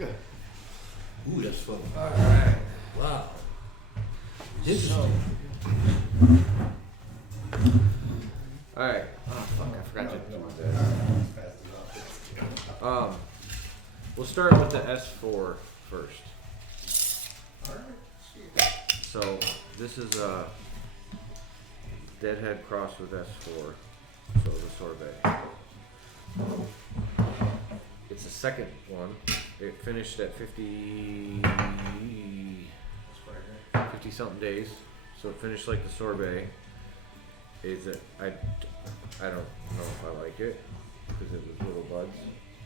Ooh, that's fun. Alright. Wow. So. Alright. Oh fuck, I forgot to do that. We'll start with the S4 first. So this is a Deadhead crossed with S4. So the sorbet. It's the second one. It finished at 50 something days. So it finished like the sorbet. Is it? I don't know if I like it because it was little buds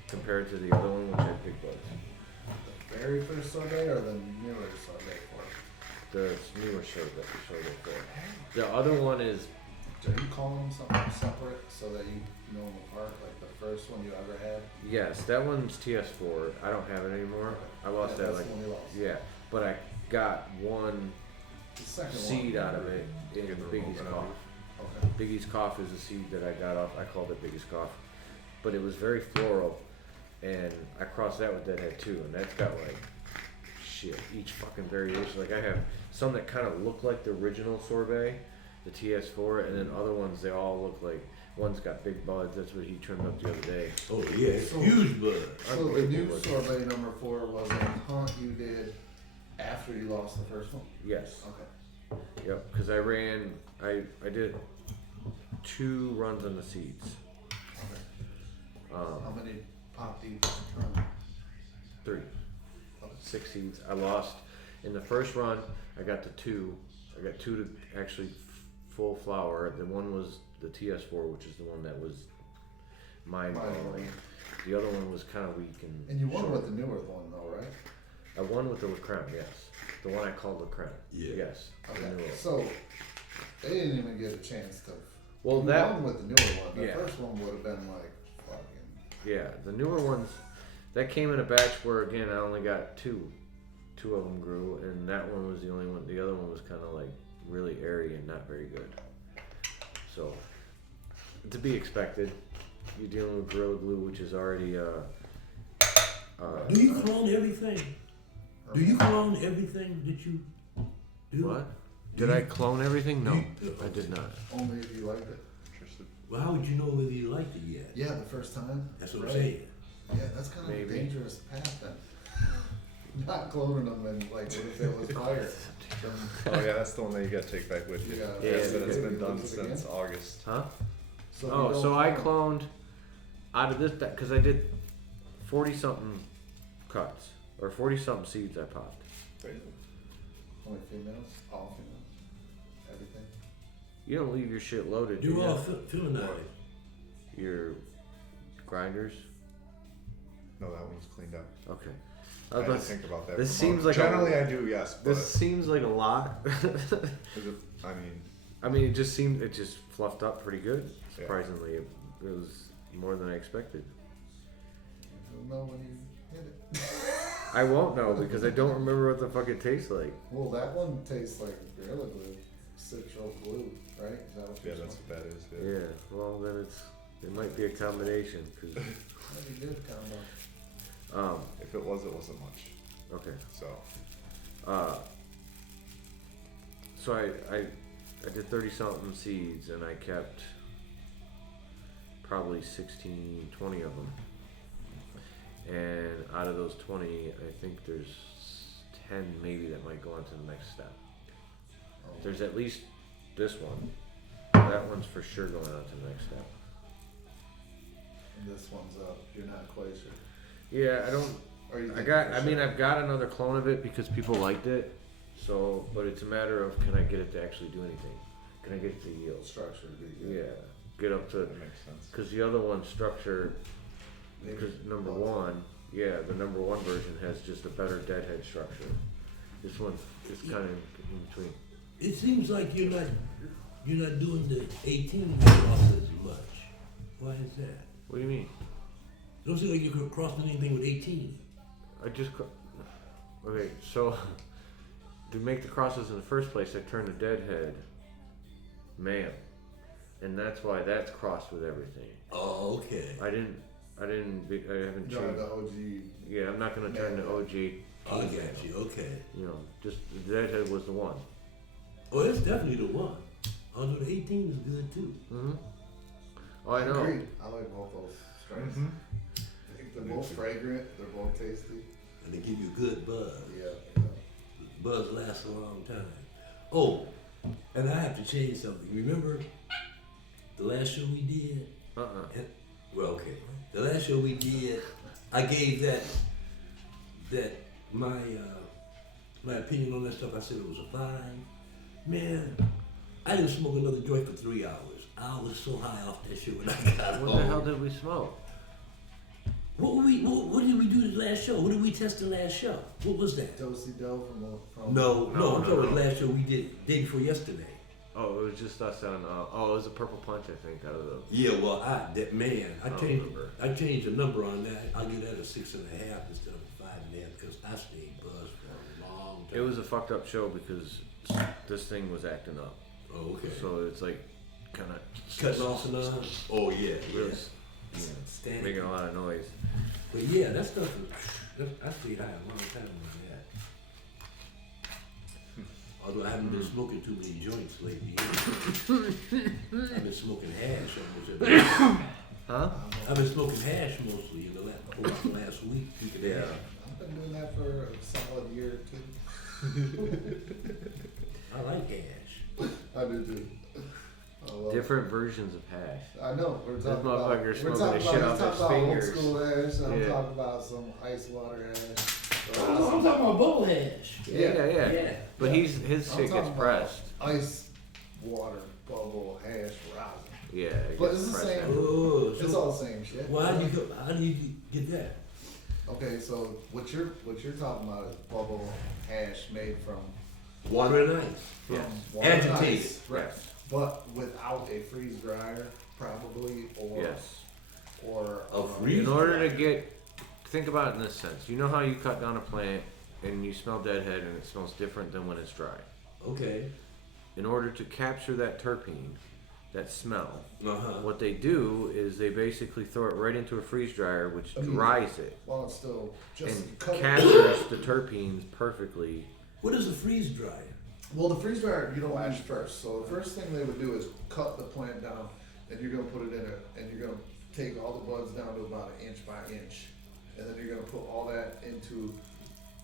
compared to the other one which had big buds. The very first sorbet or the newer sorbet for The newer sorbet for. The other one is. Do you call them something separate so that you know them apart, like the first one you ever had? Yes, that one's TS4. I don't have it anymore. I lost that that's like the one you lost. yeah, but I got one The second seed one. out of it in Biggie's cough. Okay. Biggie's cough is a seed that I got off. I called it Biggie's cough, but it was very floral, and I crossed that with Deadhead too, and that's got like shit each fucking variation. Like I have some that kind of look like the original sorbet, the TS4, and then other ones they all look like. One's got big buds. That's what he trimmed up the other day. Oh yeah, huge bud. So the new sorbet number 4 was a hunt you did after you lost the first one? Yes. Okay. Yep. Because I did 2 runs on the seeds. Okay. How many popped each run? 3. 6 seeds. I lost in the first run. I got to 2. I got 2 to actually full flower. The one was the TS4, which is the one that was mind-blowing. The other one was kind of weak and you won short. with the newer one though, right? I won with the La Creme, yes. The one I called La Creme. Yeah. Yes. the newer Okay. one. So they didn't even get a chance to. Well, you that won with the newer one. The yeah. first one would have been like fucking. yeah, the newer ones that came in a batch where again I only got 2. 2 of them grew, and that one was the only one. The other one was kind of like really airy and not very good. So, to be expected. You're dealing with Gorilla Glue, which is already Do you clone everything? Do you clone everything that you do? what? Did I clone everything? No, I did not. Only if you liked it. Well, how would you know whether you liked it yet? Yeah, the first time. That's what Right. I'm saying. Yeah, that's kind of Maybe. a dangerous path then. Not cloning them and like, what if it was fire? Oh yeah, that's the one that you gotta take back with you. Yeah. Yes, Yeah, it's you been gotta done use it again? since August. Huh? So you Oh, don't so I clone- cloned out of this because I did 40 something cuts or 40 something seeds I popped. Only females? All females? Everything? You don't leave your shit loaded, do You're you? all feminized. Your grinders. No, that one's cleaned up. Okay. I was didn't about to- think about that. this for a moment. seems like a- generally I do, yes, but This seems like a lot. is it, I mean, it just fluffed up pretty good. Yeah. Surprisingly, it was more than I expected. You'll know when you hit it. I won't know because I don't remember what the fuck it tastes like. Well, that one tastes like Gorilla Glue. Citral glue, right? Is that what yeah, you're that's smoking? what that is. Yeah. Yeah, well then it might be a combination. Cause, That'd be good combo. If it wasn't much. okay. So So I did 30 something seeds and I kept probably 16, 20 of them. And out of those 20, I think there's 10 maybe that might go on to the next step. There's at least this one. That one's for sure going on to the next step. And this one's up. You're not quite sure. Yeah, I don't. Or you I think got. for I mean, sure? I've got another clone of it because people liked it. So, but it's a matter of can I get it to actually do anything? Can I get it to yield? structure would be Yeah, good. get up to. that makes sense. Because the other one's structure. Maybe Because number buds. one, yeah, the number one version has just a better deadhead structure. This one is kind of in between. It seems like you're not doing the 18 crosses much. Why is that? What do you mean? It don't seem like you could cross anything with 18. I just. Okay, so to make the crosses in the first place, I turned the deadhead male, and that's why that's crossed with everything. Oh, okay. I didn't. I haven't No, changed. the OG. Yeah, I'm not gonna turn to OG. I got you. Okay. You know, just the Deadhead was the one. Oh, it's definitely the one. Although the 18 is good too. Mm-hmm. Oh, I know. Agreed. I like both those strains. Mhm. I think they're both fragrant. They're both tasty. And they give you good buzz. Yeah. Buzz lasts a long time. Oh, and I have to change something. Remember the last show we did? Uh-uh. Well, okay. The last show we did, I gave that my opinion on that stuff. I said it was a 5. Man, I didn't smoke another joint for 3 hours. I was so high off that shit when I got home. What the hell did we smoke? What did we do the last show? What did we test the last show? What was that? Dosey Doe from No, I'm talking no. about the last show we did day before yesterday. Oh, it was just us on. It was a Purple Punch, I think, out of the. Yeah, well, I don't remember. changed the number on that. I'll give that a 6.5 instead of a 5.5 because I stayed buzzed for a long time. It was a fucked up show because this thing was acting up. Oh, okay. So it's like kind of Cutting off and on. Oh yeah, really yeah. Stand. making a lot of noise. But yeah, that stuff. I stayed high a long time on that. Although I haven't been smoking too many joints lately. I've been smoking hash almost every day. Huh? I've been smoking hash mostly in the last week and a half. I've been doing that for a solid year or 2. I like hash. I do too. I love Different versions of hash. it. I know. We're This talking about. motherfucker's We're smoking talking the shit about. off We're his talking about old fingers. school hash. And I'm Yeah. talking about some ice water hash. Oh, I'm talking about bowl hash. Yeah. But Yeah. his I'm shit talking gets about pressed. Ice water bubble hash rosin. Yeah. It But gets it's the pressed same. after. Oh, It's so all the same shit. well, how do you get that? Okay, so what you're talking about is bubble hash made from Water and ice. Yes. water and Agitated. ice, right? Yes. But without a freeze dryer, probably, or Yes. or A freeze In order dryer. to think about it in this sense. You know how you cut down a plant and you smell Deadhead and it smells different than when it's dry. Okay. In order to capture that terpene, that smell, Uh-huh. what they do is they basically throw it right into a freeze dryer, which Immediately. dries it while it's still just and cut it. captures the terpenes perfectly. What is a freeze dryer? Well, the freeze dryer you don't use first. So the first thing they would do is cut the plant down, and you're gonna put it in and you're gonna take all the buds down to about 1 inch by inch, and then you're gonna put all that into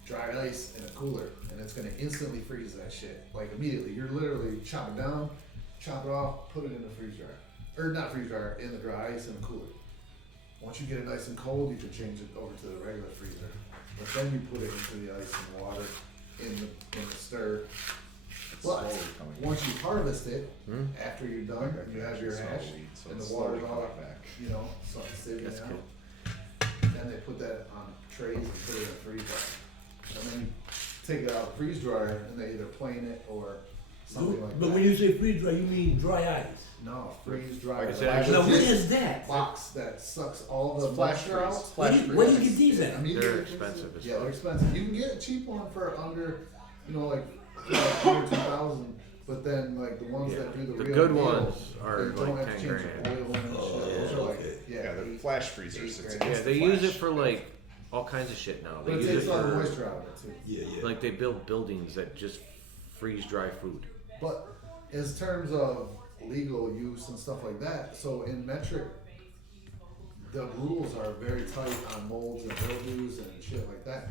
dry ice in a cooler, and it's gonna instantly freeze that shit like immediately. You're literally chop it down, chop it off, put it in the freeze dryer, or not freeze dryer, in the dry ice in a cooler. Once you get it nice and cold, you can change it over to the regular freezer, but then you put it into the ice and water in the stir. It's But slowly coming once you harvest it, Hmm? after you're done, back. and you have your Smell hash, weed, so and it's the water's slowly all, coming back. you know, so it's sitting That's out. good. Then they put that on trays and put it in a freeze dryer. And then you take it out of the freeze dryer and they either plane it or something like But that. when you say freeze dryer, you mean dry ice. No, freeze dryer. Like I said, Like actually- Now, a what big is that? box that sucks all the It's flash moisture out. freeze. Where do you get these at? Immediately They're freezes expensive it. as Yeah, fuck. they're expensive. You can get a cheap one for under, like under 2,000. But then like the ones Yeah. that do the The real good deal, ones are they don't like have to 10 change grand. the oil and Oh, shit. Those are like, okay. Yeah, the eight- flash freezers. 8 It's grand. Yeah, they use it for like all kinds of shit now. They But it use it takes all the for moisture out of it too. Yeah. like they build buildings that just freeze dry food. But as terms of legal use and stuff like that, so in metric, the rules are very tight on molds and mildews and shit like that.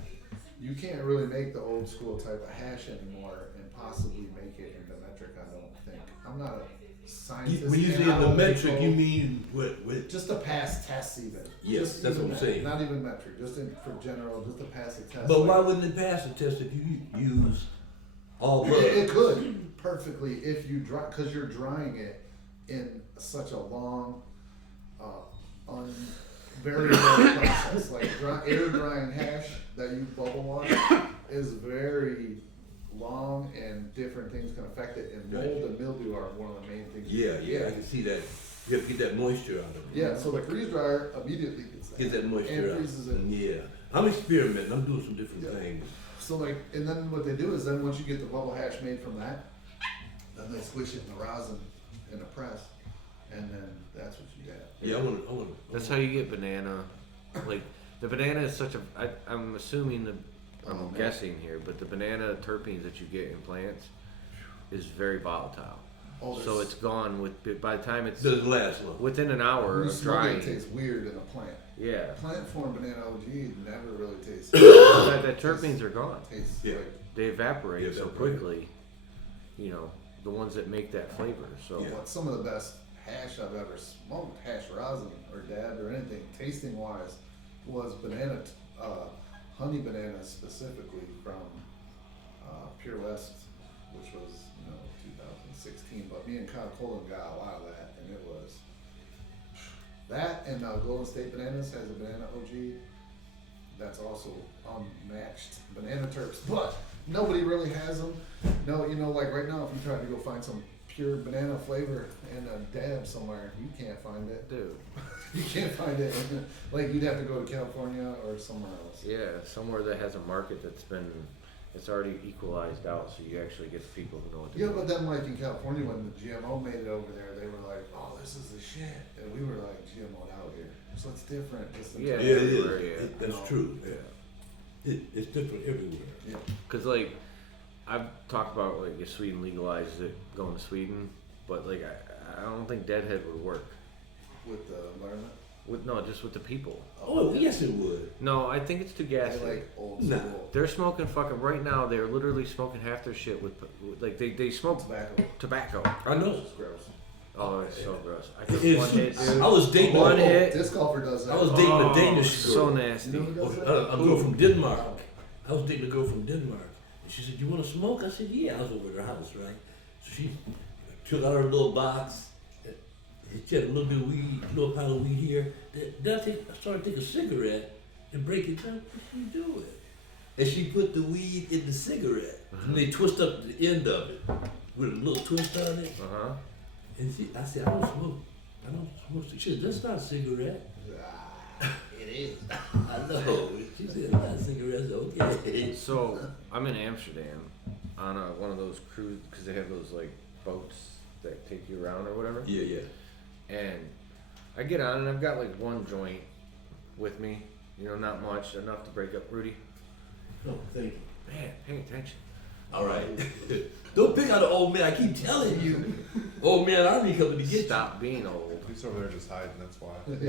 You can't really make the old school type of hash anymore and possibly make it into metric, I don't think. I'm not a scientist. When you and say I the don't metric, know- you mean what? just to pass tests even. Yes, Just that's even what I'm that, saying. Not even metric, just for general, just to pass a test. But like- why wouldn't it pass the test if you use all It buds? could perfectly if you dry, because you're drying it in such a long, variable process. Like air drying hash that you bubble wash is very long, and different things can affect it. And mold and mildew are one of the main things. Yeah, I can see that. You have to get that moisture out of it. Yeah, so the freeze dryer immediately gets that. Get that moisture and out. freezes it. Yeah. I'm experimenting. I'm doing some different Yeah. things. So like, and then what they do is then once you get the bubble hash made from that, then they squish it in the rosin in a press, and then that's what you get. Yeah, I want to. That's how you get banana, like the banana is such a. I'm assuming I'm Oh, man. guessing here, but the banana terpenes that you get in plants is very volatile. Oh, So it's gone by the time it's Doesn't last long. within an hour when you of smoke drying. it tastes weird in a plant. Yeah, Plant form banana OG never really tastes. that terpenes are gone. Tastes Yeah. like They evaporate Yeah, so evaporate. quickly. You know, the ones that make that flavor. So Yeah. But some of the best hash I've ever smoked, hash rosin or dabbed or anything, tasting wise, was banana, honey banana specifically from Pure West, which was 2016. But me and Kyle Colin got a lot of that, and it was that and Golden State Bananas has a banana OG. That's also unmatched banana terps, but nobody really has them. No, like right now, if you try to go find some pure banana flavor in a dab somewhere, you can't find it. dude, You can't find it. Like you'd have to go to California or somewhere else. yeah, somewhere that has a market it's already equalized out, so you actually get the people who know what to Yeah, do. but then like in California, when the GMO made it over there, they were like, "Oh, this is the shit," and we were like, "GMO'd out here," so it's different. Yeah. Yeah, it is. Everywhere, yeah. That's No. true. Yeah. It's different everywhere. Yeah. Cause like I've talked about like if Sweden legalizes it, going to Sweden, but like I don't think Deadhead would work With the environment. just with the people. Oh, yes, it would. No, I think it's too I gassy. like old Nah. school They're smoking fucking right now. They're literally smoking half their shit with like they smoke tobacco. tobacco. I know. It's gross. Oh, it's so gross. I It took one is. hit, dude. I was dating One a- hit. Disc golfer does that. I was dating a Oh, Danish so girl. nasty. You know who does that? A girl from Denmark. I was dating a girl from Denmark. And she said, "You want to smoke?" I said, "Yeah." I was over at her house, right? So she took out her little box. She had a little bit of weed, a little pile of weed here. Then I started to take a cigarette and break it down. What she doing? And she put the weed in the cigarette. And they twist up the end of it with a little twist on it. Uh-huh. And I said, "I don't smoke. I don't smoke." She said, "That's not a cigarette." It is. I know. She said, "It's not a cigarette." I said, "Okay." So I'm in Amsterdam on one of those cruise because they have those like boats that take you around or whatever. Yeah, yeah. And I get on and I've got like one joint with me, not much, enough to break up Rudy. No, thank you. Man, paying attention. All right. Don't pick on the old man. I keep telling you. Old man, I'll be coming to get Stop being old. He's over there just hiding, that's why. you.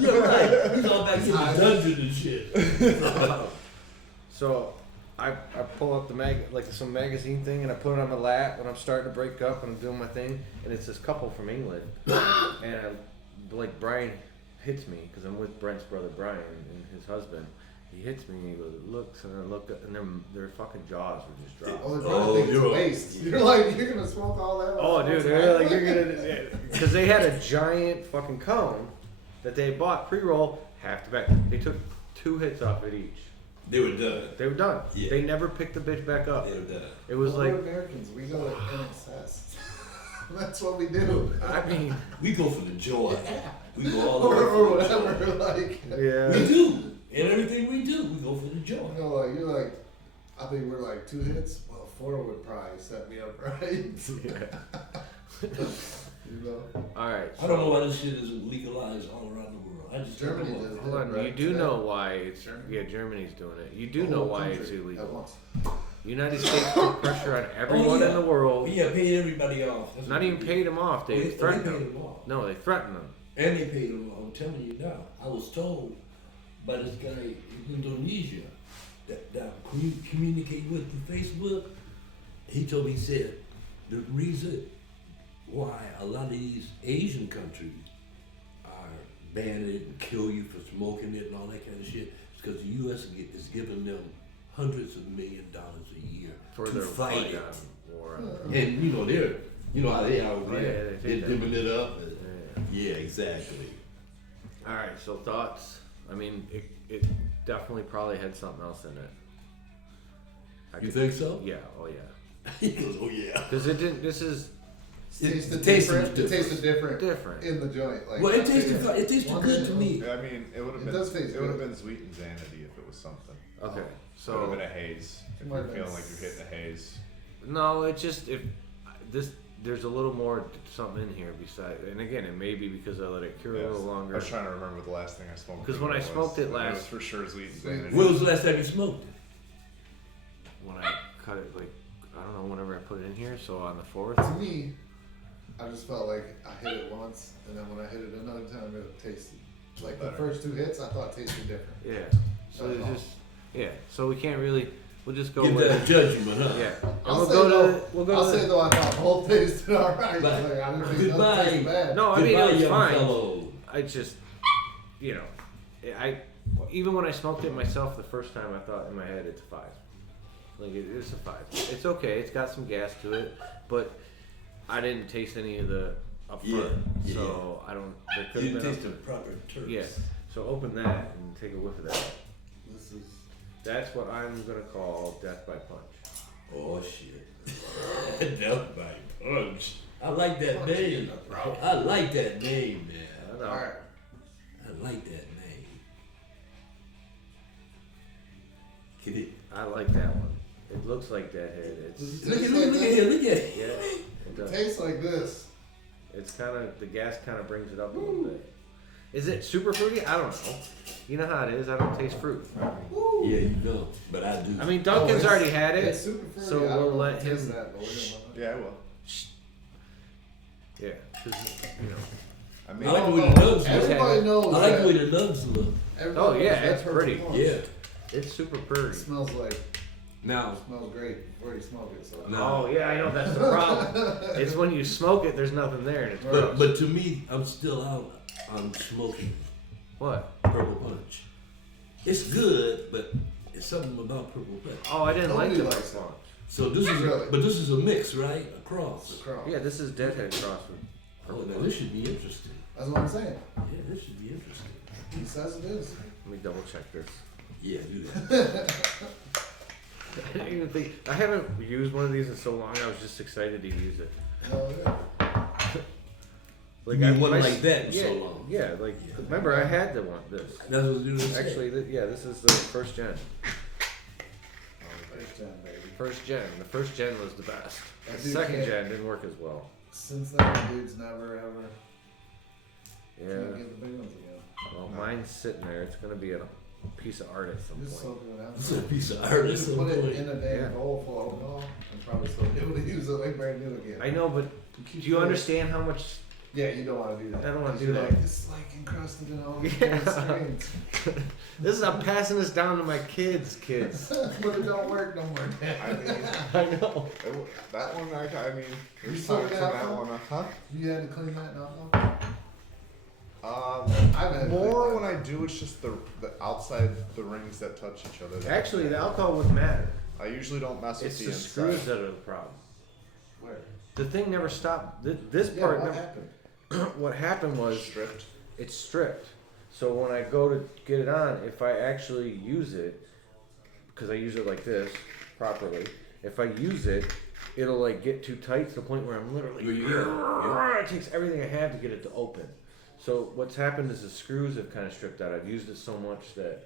You're right. He's all back in the dungeon and shit. So I pull up some magazine thing and I put it on my lap when I'm starting to break up and I'm doing my thing, and it's this couple from England, and Brian hits me because I'm with Brent's brother Brian and his husband. He hits me and he goes, looks, and I look up, and their fucking jaws were just dropped. Oh, they probably think it's you're- waste. You're like, you're gonna smoke all that? Oh, dude, they're like, you're gonna, because they had a giant fucking cone that they bought pre-roll half the back. They took 2 hits off it each. They were done. They were done. Yeah. They never picked the bitch back up. They were done. It was Well, like, we're Americans. We go to NXS. That's what we do. I mean, We go for the joy. We go all the Or way for the whatever. joy. Like, yeah. We do. And everything we do, we go for the joy. you're like, I think we're like 2 hits. Well, 4 would probably set me up right. All right. I don't know why this shit isn't legalized all around the world. I just don't Germany know. does Hold on. Right, You do today. know why it's Germany. yeah. Germany's doing it. You do The know whole why country it's at illegal. once. United States put pressure on everyone yeah. in the world. Yeah, paid everybody off. That's Not what even they paid them off. They did. threatened They paid them. them off. No, they threatened them. And they paid them off. I'm telling you now. I was told by this guy in Indonesia that communicate with through Facebook. He told me, he said, the reason why a lot of these Asian countries are banning it and kill you for smoking it and all that kind of shit is because the U.S. is giving them hundreds of $1 million a year For to their fight it. war. And they're, how they are over Oh, yeah, there. they They're take dimming it up. And, Yeah. yeah, exactly. All right. So thoughts. I mean, it definitely probably had something else in it. You think so? Yeah. Oh yeah. He goes, "Oh yeah." Because it didn't. This is Tasted the taste different. was It tasted different different. in the joint. Like, Well, it tasted One good to thing- me. Yeah, I mean, it would have It been does taste it would have good. been sweet insanity if it was something. Okay. It would have So been a haze. If Might you're have feeling been like you're hitting a haze. no, it's just if this there's a little more something in here besides, and again, it may be because I let it cure a little I longer. was trying to remember the last thing I smoked. 'Cause when I smoked it was last- for sure sweet insanity. When was the last time you smoked it? When I cut it, like, I don't know, whenever I put it in here, so on the 4th. To me, I just felt like I hit it once, and then when I hit it another time, it tasted like the Better. first 2 hits. I thought tasted different. Yeah. So That's it's all. just, yeah. So we can't really, we'll just go Give with that a judgment, huh? Yeah. And I'll we'll say go though, to, we'll go I'll to say though, I thought the whole tasted alright. Bye. Like, I didn't think Goodbye. nothing tasted bad. No, I mean, Goodbye, it was young fine. fellow. I just, you know, even when I smoked it myself the first time, I thought in my head it's a 5. Like it is a 5. It's okay. It's got some gas to it, but I didn't taste any of the up front, Yeah, so I don't. There could You have been. taste the proper terps. Yeah. So open that and take a whiff of that. This is That's what I'm gonna call death by punch. Oh shit. Death by punch. I like that Punch you in name. the throat. I like that name, man. I don't know. alright. I like that name. Get it? I like that one. It looks like Deadhead. It's Look at here, look at it. yeah. It It does. tastes like this. It's kind of the gas kind of brings it up a little bit. Is it super fruity? I don't know. You know how it is. I don't taste fruit. Woo. Yeah, you don't, but I do. I mean, Duncan's it's- already had It's it. super fruity. so I don't we'll know let if it tastes him- that, but we're gonna- Yeah, I will. Yeah, 'cause, you know. I I mean, like the way the nugs look. Everybody knows I like that. the way the nugs look. Everybody Oh, yeah, knows that it's purple pretty. punch. Yeah. It's super It pretty. smells like, Now, smells great before you smoke it, so. No. Oh yeah, I know that's the problem. It's when you smoke it, there's nothing there, and it's Right. gross. but to me, I'm still out on smoking What? purple punch. It's good, but it's something about purple punch. Oh, I didn't like Nobody the likes punch. So this is, Really? but this is a mix, right? A cross. It's a cross. Yeah, this is Deadhead cross with Oh, purple now punch. this should be interesting. That's what I'm saying. Yeah, this should be interesting. He says it is. Let me double check this. Yeah, do that. I didn't even think I haven't used one of these in so long. I was just excited to use it. Oh, yeah. You mean one my- like that in yeah, so long? Yeah, like Yeah. remember I had the one this. That's what you say. Actually, yeah, this is the first gen. First gen, baby. First gen. The first gen was the best. That The dude second can't- gen didn't work as well. Since then, dude's never ever Yeah. can't get the big ones again. Well, mine's sitting there. It's gonna be a piece of art at some Just point. soak it out. It's a piece of art. It's Just so put it funny. in a damn Yeah. bowl full of alcohol and probably still be able to use it like brand new again. I know, but do you understand how much? Yeah, you don't want to do that. I don't wanna 'Cause do you're that. Like, it's like encrusted in all the Yeah. screens. This is I'm passing this down to my kids. But it don't work no more. I mean, I know. that one, I mean, You there's sold times it in out, that huh? one, huh? You had to clean that now. I've had to More clean when that. I do, it's just the outside, the rings that touch each other. Actually, the alcohol wouldn't matter. I usually don't mess with It's the the inside. screws that are the problem. Where? The thing never stopped. This Yeah, part. what never, happened? what happened was Stripped. it's stripped. So when I go to get it on, if I actually use it, because I use it like this properly, if I use it, it'll like get too tight to the point where I'm literally. Yeah. It takes everything I have to get it to open. So what's happened is the screws have kind of stripped out. I've used it so much that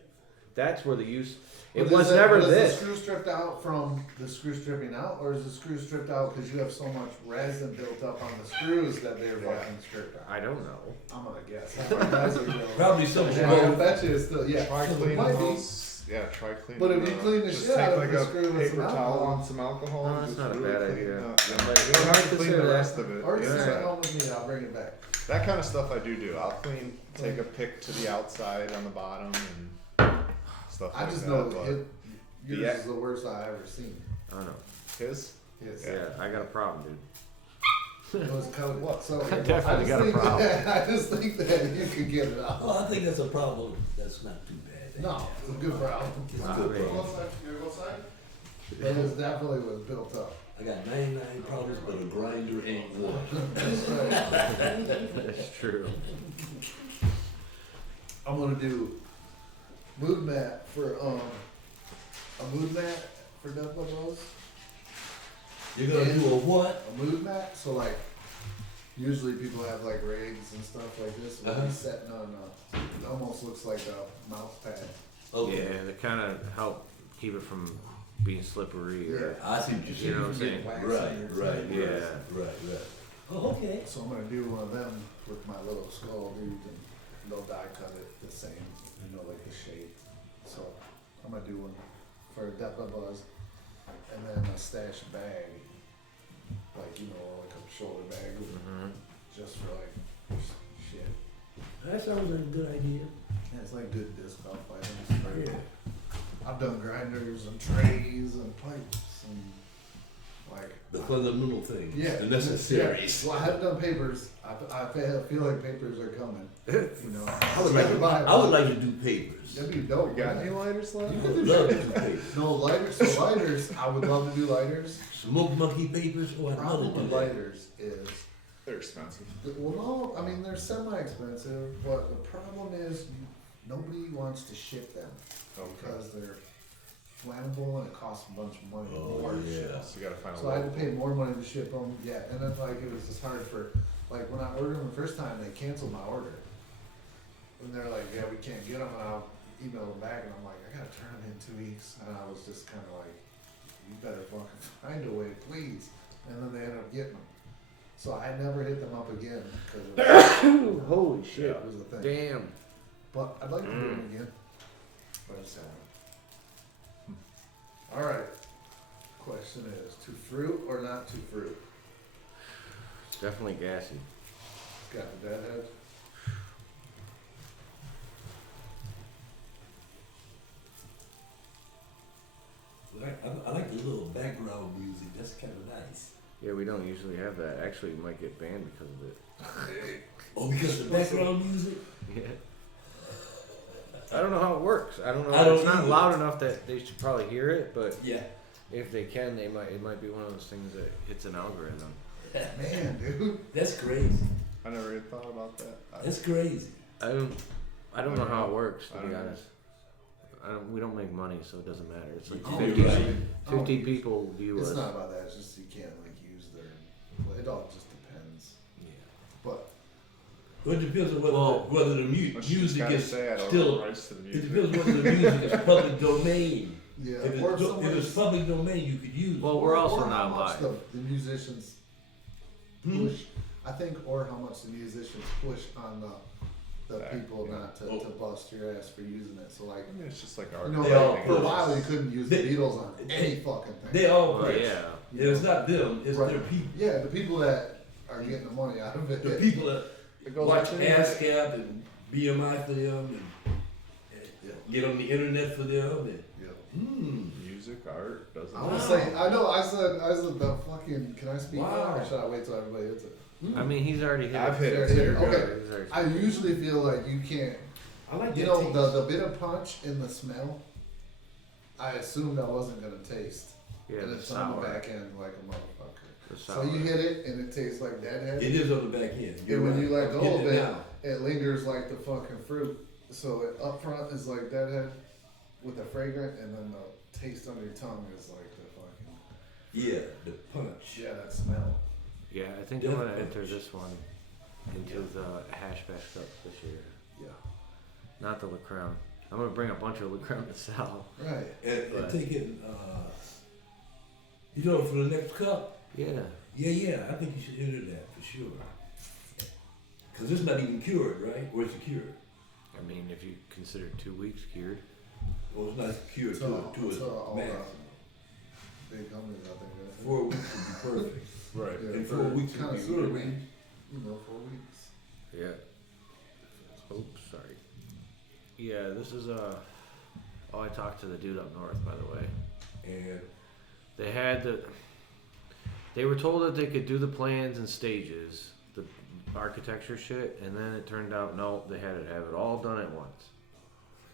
that's where the use. It But was is that- never is this. the screw stripped out from the screw stripping out, or is the screw stripped out because you have so much resin built up on the screws that they're Yeah. fucking stripped out? I don't know. I'm gonna guess. That's what you're- Probably something Yeah, I wrong. bet you it's still, yeah. Try So it cleaning might be. those. Yeah, try cleaning. But if you clean the just shit take out of like the a screw with some paper towel alcohol. on some alcohol. Oh, and that's just not a really bad clean idea. it up. I Yeah. might- You don't have to clean consider the that. rest of it. Or you Yeah. just at home with me, I'll bring it back. That kind of stuff I do. I'll clean, take a pick to the outside on the bottom and stuff I like just that. know but yours Yeah. is the worst I've ever seen. I don't know. his, Yes. Yeah, I got a problem, dude. It was covered. What? So I definitely got a problem. I just think that you could get it out. Well, I think that's a problem. That's not too bad. No, it's a good problem. It's Wow. good. Go outside. You wanna go outside? But it definitely was built up. I got 99 problems, but a grinder ain't one. That's right. That's true. I'm gonna do mood mat for a mood mat for Death by Bros. You're gonna do a what? A mood mat, so like usually people have like rigs and stuff like this. We'll Uh-huh. be setting on it almost looks like a mouse pad. Okay. Yeah, they kind of help keep it from being slippery or I see what you're saying. you know what I'm saying. Wax Right, on your right, teeth. Yeah. right. Oh, okay. So I'm gonna do one of them with my little skull, dude, and they'll die cut it the same, like the shape. So I'm gonna do one for Depa Buzz, and then a stash bag, like like a shoulder bag, just for like shit. That sounds like a good idea. Yeah, it's like good disc golf items. Right? Yeah. I've done grinders and trays and pipes and like The fundamental things. yeah, The necessaries. Yeah. Well, I haven't done papers. I feel like papers are coming. I would like to do papers. That'd be dope. You got man. any lighters left? I would love to do papers. No lighters. So lighters, I would love to do lighters. Smoke monkey papers. Oh, The I'd love problem to do with that. lighters is, They're expensive. well, no, I mean they're semi-expensive, but the problem is nobody wants to ship them because they're flammable and it costs a bunch of money Oh, more to yeah. ship. So you gotta find a So I had to local. pay more money to ship them. Yeah, and then it was just hard for when I ordered them the first time, they canceled my order. And they're like, yeah, we can't get them, and I'll email them back, and I'm like, I gotta turn them in 2 weeks, and I was just kind of like, you better fucking find a way, please. And then they ended up getting them. So I never hit them up again because Holy shit. it was a thing. Damn. But I'd like to do it again. But it's all right. Question is, to fruit or not to fruit? It's definitely gassy. Got the deadhead. I like the little background music. That's kind of nice. Yeah, we don't usually have that. Actually, you might get banned because of it. Oh, because of the background music? Yeah. I don't know how it works. I don't know. I don't It's not either. loud enough that they should probably hear it, but Yeah. if they can, they might. It might be one of those things that hits an algorithm. Man, dude. That's crazy. I never even thought about that. That's crazy. I don't know how it works, to I be don't know. honest. We don't make money, so it doesn't matter. It's like Oh, 50, you're right. 50 people view It's us. not about that. It's just you can't use their. Well, it all just depends. Yeah. But Well, it depends on whether Well, whether the But you just music gotta is say I don't still. have rights to the It music. depends whether the music is public domain. yeah, If or it's, if it's public domain, you could use. Well, it. we're also or how not much live. the musicians Hmm? push. I think, or how much the musicians push on the Back, people yeah. not to bust your ass for using it. So like. I mean, it's just like art. They all For a push. while you couldn't use the They- Beatles on any fucking thing. They all Well, push. yeah. Yeah, it's not them. It's Right. their people. Yeah, the people that are getting the money out of it. The people that It goes watch like that. ASCAP and BMI for them, and get on the internet for them. And, Yeah. Music, art, doesn't I matter. was saying, I know, I said the fucking, can I speak now Wow. or should I wait till everybody hits it? I mean, he's already hit I've it. hit it There, too. here, okay. He's already- I usually feel like you can't, I like you that know, taste. the bit of punch in the smell, I assumed I wasn't gonna taste. Yeah, And the it's on the sour. back end like a motherfucker. The So sour. you hit it and it tastes like deadhead. It is on the back end. You're And when right. you let I'm go getting of it it, now. it lingers like the fucking fruit. So it up front is like deadhead with the fragrant, and then the taste on your tongue is like the fucking, Yeah, the punch. yeah, that smell. Yeah, I think I'm gonna Definitely. enter this one into the hashback stuff this year. Yeah. Not the La Crown. I'm gonna bring a bunch of La Crown to sell. Right. And Right. taking, you know, for the next cup. Yeah. Yeah, I think you should enter that for sure. Cause it's not even cured, right? Or is it cured? I mean, if you consider 2 weeks cured. Well, it's not cured So, to its all maximum. big companies, I think that's it. 4 weeks would be perfect. Right. Yeah, In for 4 weeks would be connoisseur good. weed, 4 weeks. Yeah. Oops, sorry. Yeah, this is oh, I talked to the dude up north, by the way. And They were told that they could do the plans and stages, the architecture shit, and then it turned out no, they had to have it all done at once.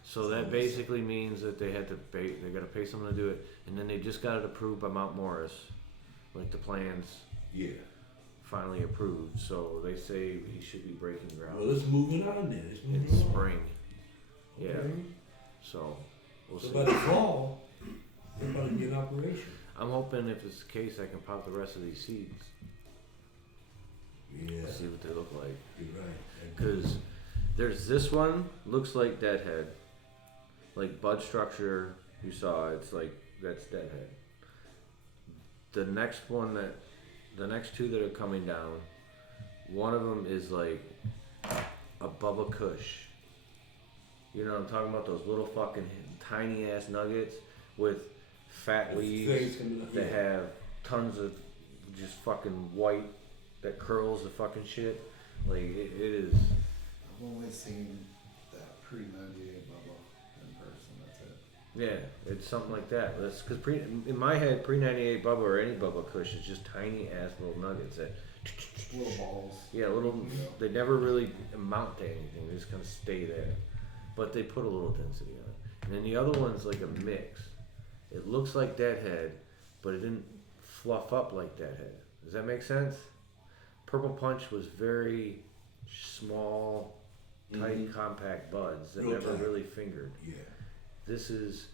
So that basically means that they had to pay. They got to pay someone to do it, and then they just got it approved by Mount Morris, like the plans yeah. finally approved. So they say he should be breaking ground Well, let's move it on then. Let's move in it on. spring. Yeah. Okay. So we'll So see. by the fall, they'll probably be in operation. I'm hoping if it's the case, I can pop the rest of these seeds. Yeah, See what they look like. you're right. Because there's this one, looks like Deadhead. Like bud structure, you saw it's like that's Deadhead. The next two that are coming down, one of them is like a Bubba Kush. You know what I'm talking about? Those little fucking tiny ass nuggets with fat leaves that have tons of just fucking white that curls the fucking shit. Like it is. I've only seen that pre-98 bubble in person. That's it. Yeah, it's something like that. That's because in my head, pre-98 Bubba or any Bubba Kush is just tiny ass little nuggets that. Little balls. Yeah, they never really amount to anything. They just kind of stay there. But they put a little density on it. And then the other one's like a mix. It looks like Deadhead, but it didn't fluff up like Deadhead. Does that make sense? Purple Punch was very small, tight, compact buds that never really fingered. Yeah. This is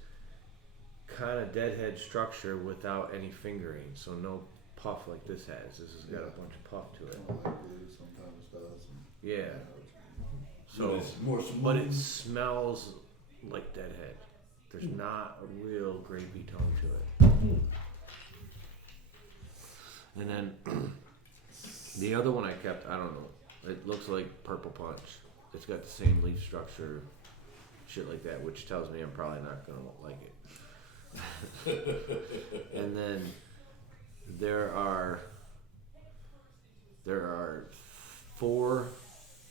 kind of Deadhead structure without any fingering, so no puff like this has. This has got a bunch of puff to it. Like glue sometimes does. Yeah. So it's more smooth. But it smells like Deadhead. There's not a real grapey tone to it. And then the other one I kept, I don't know. It looks like Purple Punch. It's got the same leaf structure, shit like that, which tells me I'm probably not gonna like it. And then there are 4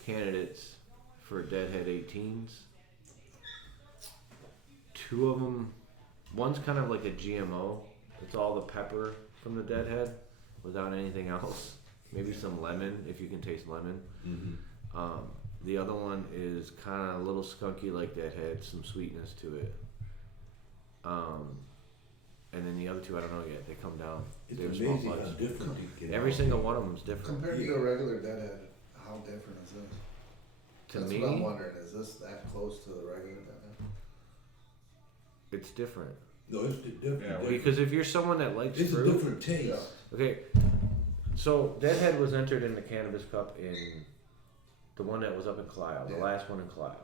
candidates for Deadhead 18s. 2 of them, one's kind of like a GMO. It's all the pepper from the Deadhead without anything else. Maybe some lemon, if you can taste lemon. The other one is kind of a little skunky like Deadhead, some sweetness to it. And then the other 2, I don't know yet. They come down. It's They're amazing small how buds. different you can Every single one of them is different. Compared to a regular Deadhead, how different is this? To That's me, what I'm wondering. Is this that close to the regular Deadhead? it's different. No, it's different. Yeah, different. Because if you're someone that likes It's a fruit, different taste. Yeah. okay. So Deadhead was entered in the Cannabis Cup in the one that was up in Clio, the Yeah. last one in Clio.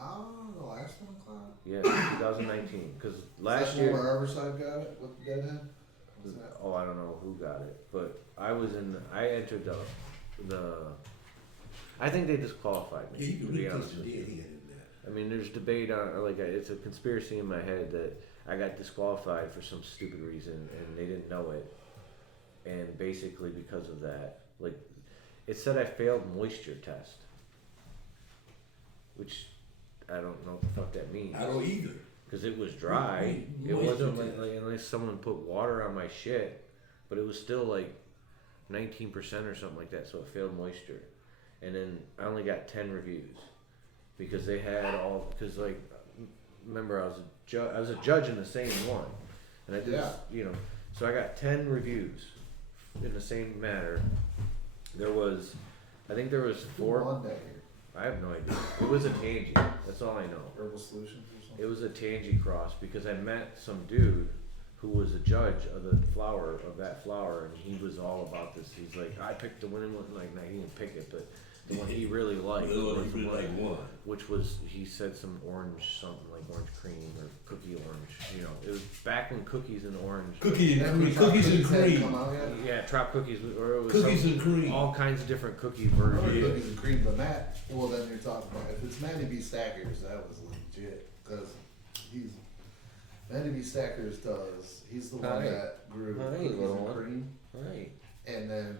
Oh, the last one, Cloud? Yeah, 2019. Because last Is that year, one where Riverside got it with the Deadhead? Was that? oh, I don't know who got it, but I entered the. I think they disqualified me. Yeah, you to can be read honest this with in you. there. I mean, there's debate on, like, it's a conspiracy in my head that I got disqualified for some stupid reason and they didn't know it. And basically, because of that, like, it said I failed moisture test, which I don't know what the fuck that means. I don't either. Because it was dry. It wasn't like unless someone put water on my shit, but it was still like 19% or something like that, so it failed moisture. And then I only got 10 reviews because they had all, because like, remember I was a judge in the same one, and I did, so I got 10 reviews in the same matter. I think there was 4. Who won that year? I have no idea. It was a Tangy. That's all I know. Herbal Solutions or something? It was a Tangy cross because I met some dude who was a judge of the flower, of that flower, and he was all about this. He's like, I picked the winning one. Like, no, he didn't pick it, but the one he really liked was the one, which was, he said some orange something, like orange cream or cookie orange. You know, it was back when cookies and orange. Cookies and cream. Yeah, Trop cookies, or it was Cookies and cream. all kinds of different cookie Remember versions. cookies and cream, but Matt, well then you're talking about, if it's Manny B. Stackers, that was legit, cause Manny B. Stackers he's the one that grew cookies and cream. Right. And then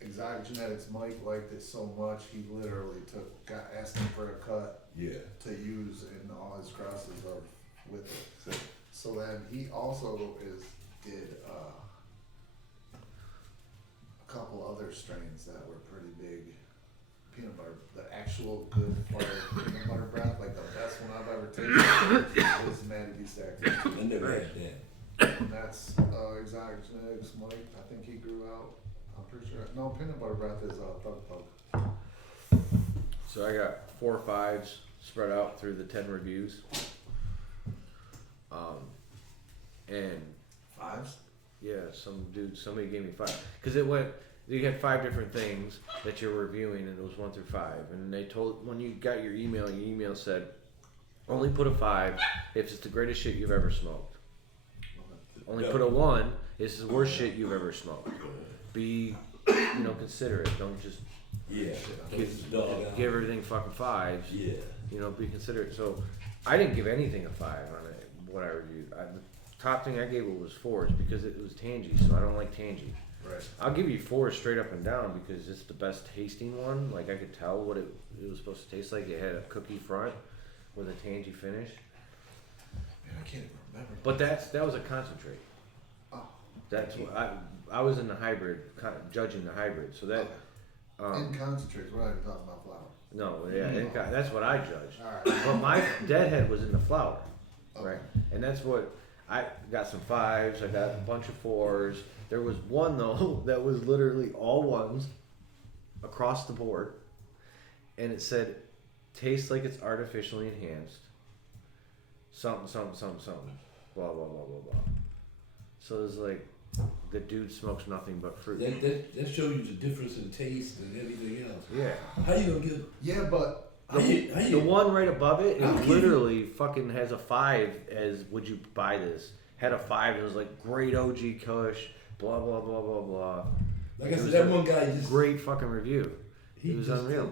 Exotic Genetics Mike liked it so much, he literally asked him for a cut to use in all his crosses with it. So then he also did a couple other strains that were pretty big. Peanut butter, the actual good fire peanut butter breath, like the best one I've ever tasted was Manny B. Stackers. I never had that. And that's Exotic Genetics Mike. I think he grew out. I'm pretty sure. No, peanut butter breath is Thug Thug. So I got 4 or 5s spread out through the 10 reviews. And 5s? yeah, somebody gave me 5 because it went. You had 5 different things that you're reviewing, and it was 1 through 5. And they told, when you got your email said only put a 5 if it's the greatest shit you've ever smoked. Only put a 1. This is the worst shit you've ever smoked. Be, considerate. Don't just give everything fucking 5s. Yeah. Be considerate. So, I didn't give anything a 5 on it. What I reviewed. The top thing I gave it was 4s because it was tangy. So I don't like tangy. Right. I'll give you 4 straight up and down because it's the best tasting one. Like I could tell what it was supposed to taste like. It had a cookie front with a tangy finish. Man, I can't even remember. But that was a concentrate. Oh. That's what I was in the hybrid, judging the hybrid. So that in concentrates, we're not even talking about flour. no, yeah, that's what I judged. All right. But my deadhead was in the flour, Okay. right? And that's what I got some 5s. I got a bunch of 4s. There was one though that was literally all 1s across the board, and it said, "Tastes like it's artificially enhanced." Something, blah blah blah blah blah. So it's like the dude smokes nothing but fruit. That shows you the difference in taste and everything else. Yeah. How you gonna give? Yeah, but The one right above it, it literally fucking has a 5 as would you buy this? Had a 5, it was like great OG Kush, blah blah blah blah blah. Like I said, that one guy just Great fucking review. It was unreal.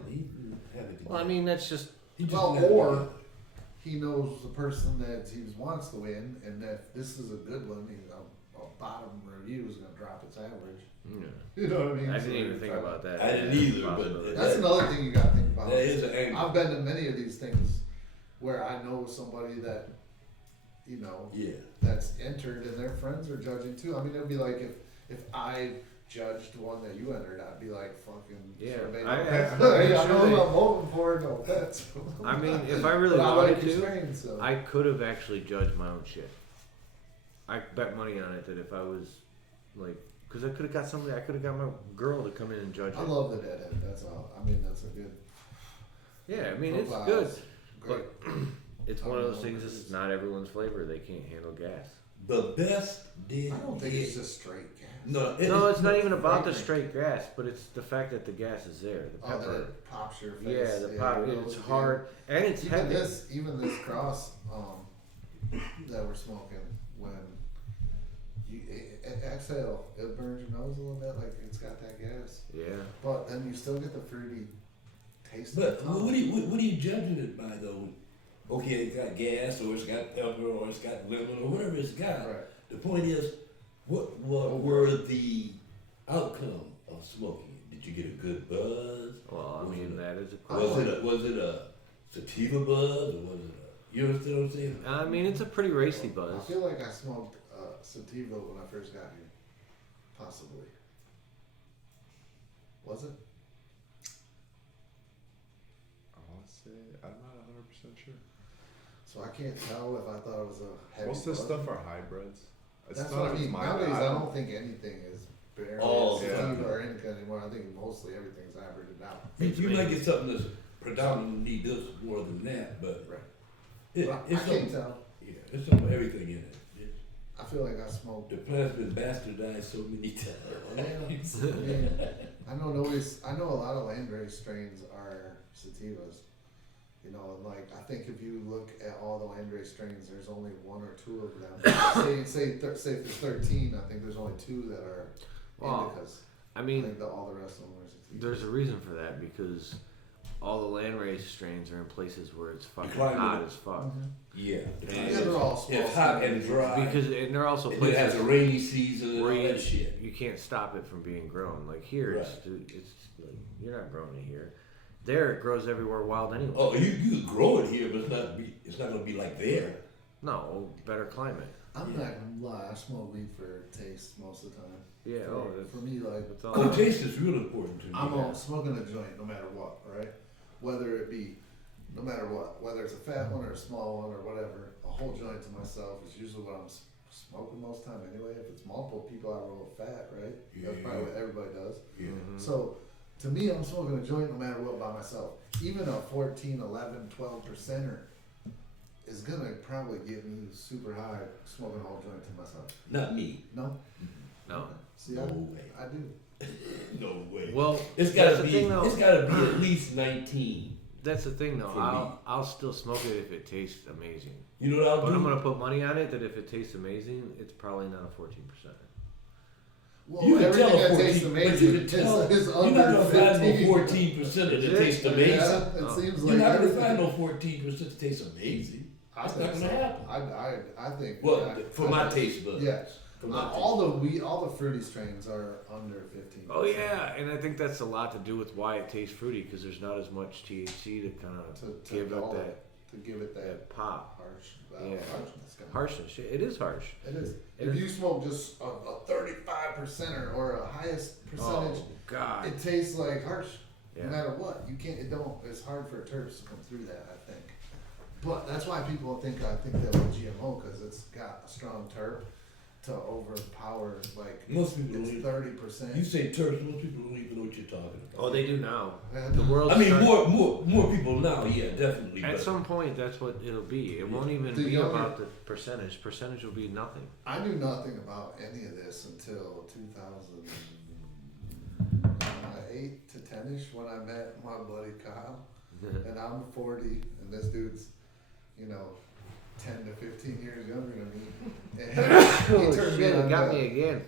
Well, I mean that's just or he knows the person that he wants to win, and that this is a good one. A bottom review is going to drop its average. yeah. You know what I mean? I didn't even think about that. I didn't either, but That's another thing you got to think about. That is an angle. I've been to many of these things where I know somebody that, Yeah. that's entered, and their friends are judging too. I mean, it'd be like if I judged one that you entered, I'd be like, fucking. Yeah, I know who I'm voting for. No offense. I mean, if I really But I wanted like your to, strain, so. I could have actually judged my own shit. I bet money on it that if I was like, because I could have got somebody, I could have got my girl to come in and judge it. I love the deadhead. That's all. I mean, that's a good. Yeah, I mean it's profile. good, Great. but it's one of those things. This is not everyone's flavor. They can't handle gas. The best did. I don't think it's just straight gas. No, No, it's not even about the straight gas, but it's the fact that the gas is there. The Oh, that pepper. it pops your face. Yeah, the pop. it It's goes hard and it's Even heavy. even this cross that we're smoking, when you exhale, it burns your nose a little bit, like it's got that gas. Yeah. But then you still get the fruity taste. But of the tongue. what are you judging it by though? Okay, it's got gas, or it's got pepper, or it's got lemon, or whatever it's got. Right. The point is, what were the outcome of smoking it? Did you get a good buzz? Well, I mean that is a Was it a sativa buzz, or was it a? You understand what I'm saying? I mean it's a pretty racy I buzz. feel like I smoked sativa when I first got here. Possibly. Was it? I want to say I'm not 100% sure. So I can't tell if I thought it was a heavy Most of this buzz. stuff are hybrids. It's That's not what I if it's mean. my Nowadays, I don't- don't think anything is barely Oh, sativa yeah. or indica anymore. I think mostly everything's averaged out. You might get something that's predominantly this more than that, but Right. it's I can't something. tell. Yeah, it's some everything in it. I feel like I smoked. The plant's been bastardized so many times. I mean, I know a lot of landrace strains are sativas. And I think if you look at all the landrace strains, there's only 1 or 2 of them. say if there's 13, I think there's only 2 that are Well, indicas. I I mean think all the rest of them are sativas. there's a reason for that because all the landrace strains are in places where it's fucking climate- hot as fuck. Yeah. Yeah, they're all small. It's hot and dry. Because and they're also and it has places a rainy season and all where that shit. you can't stop it from being grown. Like here, it's like, you're not growing it here. There, it grows everywhere wild anyway. Oh, you could grow it here, but it's not gonna be like there. No, better climate. I'm not gonna lie, I smoke weed for taste most of the time. Yeah. For me, like, That's all. Oh, taste is real important to me. I'm all smoking a joint no matter what, right? Whether it be, no matter what, whether it's a fat one or a small one or whatever, a whole joint to myself is usually what I'm smoking most time anyway. If it's multiple people, I roll a fat, right? That's probably what everybody does. Yeah. So, to me, I'm smoking a joint no matter what by myself. Even a 14, 11, 12%er is gonna probably get me super high smoking a whole joint to myself. Not me. No? No. See, No I way. do. No way. Well, It's that's gotta the be. thing, though. It's gotta be at least 19 That's the thing, though. For me. I'll still smoke it if it tastes amazing. You know what I'll But do? I'm gonna put money on it that if it tastes amazing, it's probably not a 14%. Well, You can everything tell that 14, tastes but amazing you can tell is you're under not gonna find 15. no 14% that Is it? tastes amazing. Yeah, it Oh. seems You're like not gonna everything. find no 14% that tastes amazing. I That's think not gonna so. happen. I think. Well, I- for I my think- taste buds. Yeah. For my All the fruity strains are under 15. Oh yeah, and I think that's a lot to do with why it tastes fruity because there's not as much THC to kind of To give dull it it, to give it that that pop. harsh, Yeah. harshness. Kind of. Harshness. It is harsh. It is. It If is. you smoke just a 35% or a highest percentage, Oh God. it tastes like harsh. Yeah. No matter what, you can't. It don't. It's hard for terps to come through that. I think. But that's why people think I think they like GMO because it's got a strong terp to overpower like Most people don't it's even, 30%. you say Turks, most people don't even know what you're talking about. Oh, they do now. And The world. I mean, more people now, yeah, definitely. At but some point, that's what it'll be. It won't even The be younger- about the percentage. Percentage will be nothing. I knew nothing about any of this until 2008 to 10ish when I met my buddy Kyle. And I'm 40, and this dude's, 10 to 15 years younger than me. And he turned me Shit, on it got to- me again.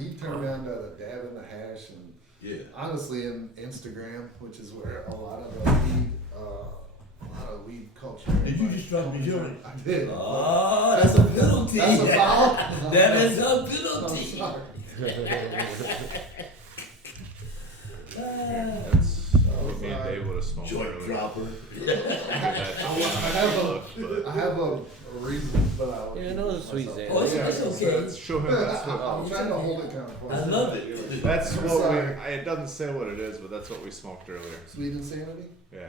he turned me on to the dab and the hash, and yeah. honestly, in Instagram, which is where a lot of weed culture. Did you just drop the joint? I did. Oh, that's a penalty. That's a foul. That is a I'm penalty. sorry. That's what me and Dave would have smoked Joint earlier. dropper. I have a reason, but I'll. Yeah, I know the sweet myself. Xan. Oh, it's Yeah, okay. let's show him that's what. I'm trying to hold it kind of close. I love it. That's I'm what we. sorry. It doesn't say what it is, but that's what we smoked earlier. Sweet insanity? Yeah.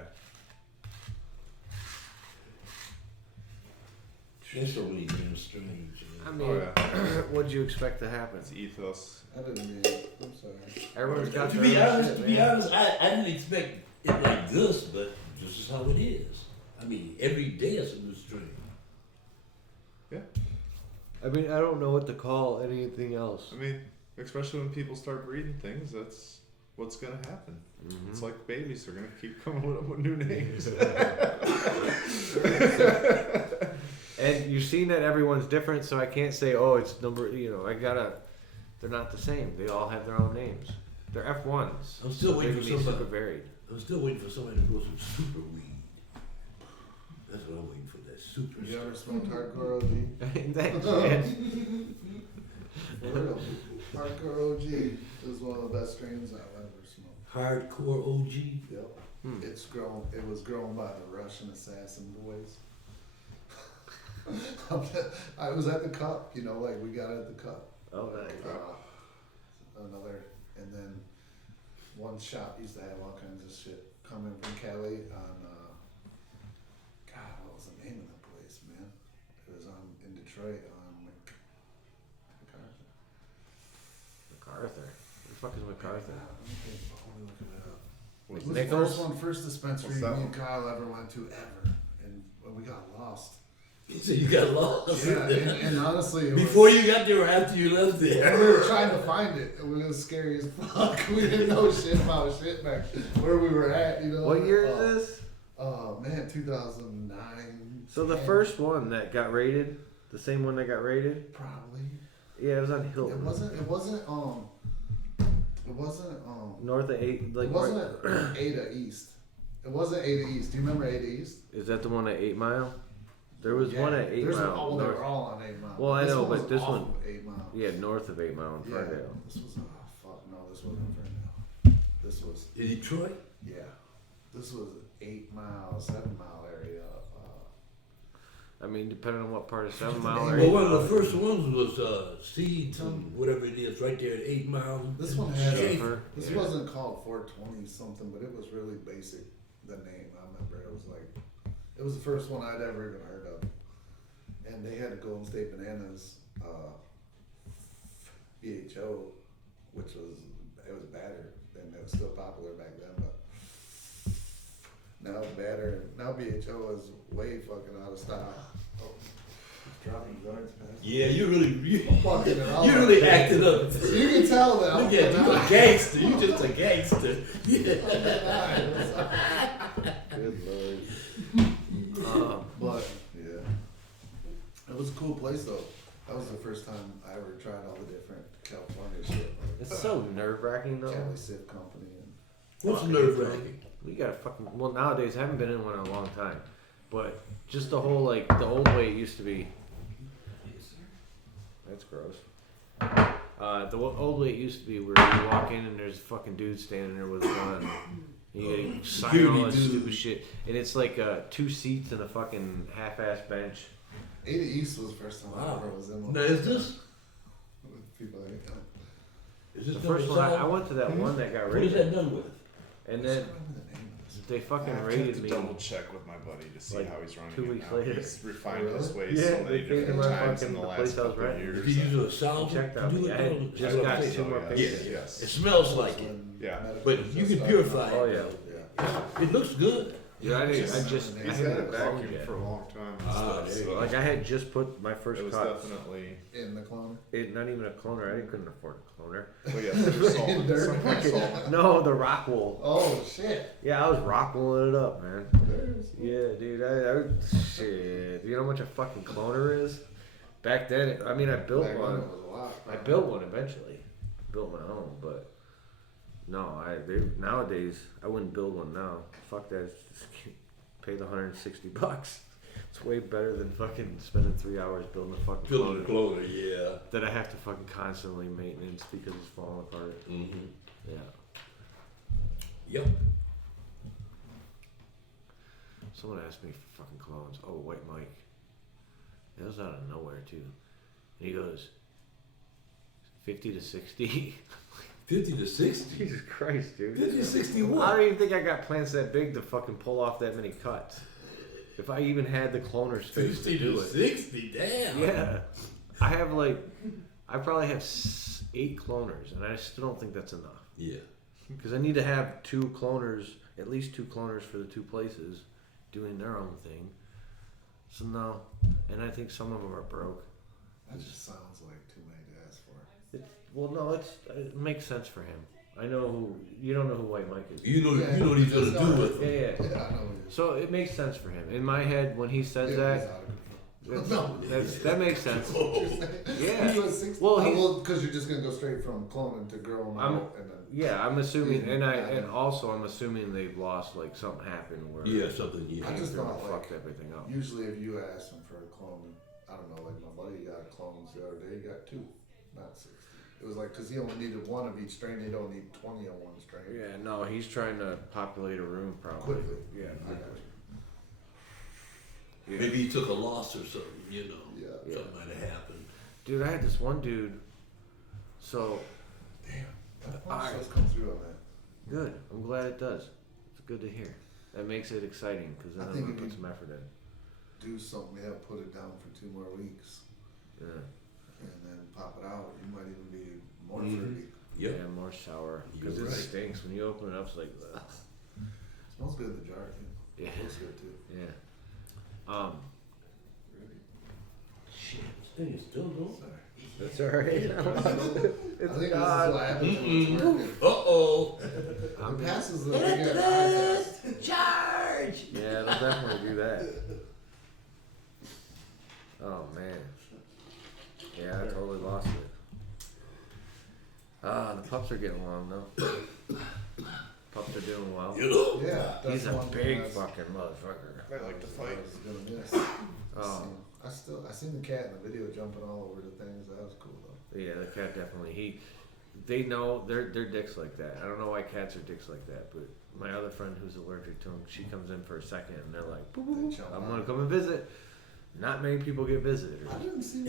That's so many damn strange. I Man. mean, Oh yeah. what'd you expect to happen? It's ethos. I didn't mean it. I'm sorry. Everyone's got To their be own honest, shit, to be man. honest, I didn't expect it like this, but this is how it is. I mean, every day it's a new strain. I mean, I don't know what to call anything else. I mean, especially when people start breeding things, that's what's gonna happen. Mhm. It's like babies; they're gonna keep coming up with new names. And you've seen that everyone's different, so I can't say, oh, it's number. They're not the same. They all have their own names. They're F1s. I'm still so waiting they for can be super somebody. varied. I'm still waiting for somebody to grow some super weed. That's what I'm waiting for. That super. You ever smoked hardcore OG? Thanks, man. For real. Hardcore OG is one of the best strains I've ever smoked. Hardcore OG. Yep. Hmm. It was grown by the Russian assassin boys. I was at the cup, like we got it at the cup. Oh, nice. And then one shop used to have all kinds of shit coming from Cali on, God, what was the name of the place, man? It was in Detroit on MacArthur. MacArthur. Who the fuck is MacArthur? Let me look it up. What's It was Nichols? the first dispensary What's me that and one? Kyle ever went to ever, and when we got lost. So you got lost. Yeah, and honestly, it Before was, you got there or after you left and there? we were trying to find it. It was scary as fuck. We didn't know shit about shit back where we were at. What year is this? Oh man, 2009. So the 10, first one that got raided, the same one that got raided? probably. Yeah, it was on Hilton. It wasn't North of 8, like it wasn't Ada East. It wasn't Ada East. Do you remember Ada East? is that the one at 8 Mile? There was one at 8 There's Mile. Oh, they north, were all on 8 Mile. Well, I know, was but this off one- of 8 Mile. yeah, north of 8 Mile in Yeah, Ferndale. this was fuck no, this wasn't Ferndale. This was In Detroit? yeah, this was 8 Mile, 7 Mile area. I mean, depending on what part of 7 Mile Well, or Well, 8 one of Mile. the first ones was Seeds and whatever it is, right there at 8 Mile. This one had Schaefer. This Yeah. wasn't called 420 something, but it was really basic. The name I remember it was like it was the first one I'd ever even heard of, and they had the Golden State Bananas BHO, which was better and it was still popular back then, but. Now better. Now BHO is way fucking out of style. Oh, it's dropping joints, man. Yeah, you Fucking it all really up. acted up. You can tell that. I'm Look at you, fucking a out. gangster. You just a gangster. Yeah. Good lord. But yeah, it was a cool place though. That was the first time I ever tried all the different California shit. It's so nerve wracking though. Cali Sip Company and What's nerve wracking? We gotta fucking. Well, nowadays I haven't been in one in a long time, but just the whole like the old way it used to be. That's gross. The old way it used to be where you walk in and there's a fucking dude standing there with a gun. And you gotta sign all that stupid shit, and it's like 2 seats and a fucking half-ass bench. 80 East was the first time I ever was in one. Now is this? With people like that. Is this The first one I went to that one that got What is raided, that done with? and I then don't remember the name of this. they I fucking have raided to me. double check with my buddy to see like, how he's running 2 it weeks now. later. He's refined Really? his ways Yeah, so they many came to different my times fucking- in the the last place I was couple of renting. years. Did you use a salve? Checked out. to do I it? had just I would got think 2 so, more yes. pages. Yes. It smells like it, When Yeah. medical but you just can started purify out. Oh yeah. Yeah. it looks good. Yeah, I He's had had it it back vacuum yet. for a long time. and Ah, stuff, there you so go. Like I had just put my first it was cut. definitely. In the cloner. It not even a cloner. I couldn't afford a cloner. But yeah, there's salt. Dirt. Some kind of salt. No, the rock wool. Oh shit. Yeah, I was rock wooling it up, man. There's Yeah, dude. Shit. You know how much a fucking cloner is? Back then, I mean, I built back then one. it was a lot. I built one eventually. Built my own, but no, nowadays I wouldn't build one now. Fuck that. Just pay the $160. It's way better than fucking spending 3 hours building a fucking Filling the cloner clothing, yeah. that I have to fucking constantly maintenance because it's falling apart. Mm-hmm. Yeah. Yep. Someone asked me for fucking clones. Oh, White Mike. That was out of nowhere too. And he goes, 50 to 60. 50 to 60. Jesus Christ, dude. 50 to 60 I what? don't even think I got plants that big to fucking pull off that many cuts. If I even had the cloner space 50 to do to it. 60, damn. Yeah. I probably have 8 cloners, and I still don't think that's enough. Yeah. Because I need to have 2 cloners, at least 2 cloners for the 2 places, doing their own thing. So no, and I think some of them are broke. That just sounds like too many to ask for. It makes sense for him. I know who, you don't know who White Mike is. You know what he's gonna do with Yeah, it. yeah. Yeah, I know. So it makes sense for him. In my head, when he says that makes sense. Yeah. Well, Well, because you're just gonna go straight from cloning to growing out, and then Yeah, I'm assuming, and Yeah. also I'm assuming they've lost, like something happened where Yeah, something, yeah. I just thought, fucked like, everything up. usually if you ask them for a clone, I don't know, like my buddy got clones the other day, he got 2, not 60. It was like, because he only needed 1 of each strain, they don't need 20 of one strain. Yeah, no, he's trying to populate a room probably. Quickly. Yeah, I got quickly. you. Yeah. Maybe he took a loss or something, you know. Yeah. Something might have happened. Dude, I had this one dude. So Damn. That Alright. does come through on that. good. I'm glad it does. It's good to hear. That makes it exciting because then I I'm think gonna if put you- some effort in. Do something, yeah, put it down for 2 more weeks, Yeah. and then pop it out. You might even be more Mhm. fruity. Yep. Yeah, more sour because You're it right. stinks when you open it up. It's like, ugh. Smells good in the jar too. Yeah, Looks good too. yeah. Shit, this thing is still going. Sorry. That's alright. I think this is God. what happens when it's working. Uh-oh. It passes the regular eye test. Charge! Yeah, they'll definitely do that. Oh man. Yeah, I totally lost it. Ah, the pups are getting along though. Pups are doing well. You know? Yeah, that's He's a one thing big that's- fucking motherfucker. I like to I fight. was gonna miss. Oh. I seen the cat in the video jumping all over the things. That was cool though. Yeah, the cat definitely. They know they're dicks like that. I don't know why cats are dicks like that, but my other friend who's allergic to them, she comes in for a second and they're like, "Boo, boo, They boo, jump I'm on. gonna come and visit." Not many people get visited. I didn't see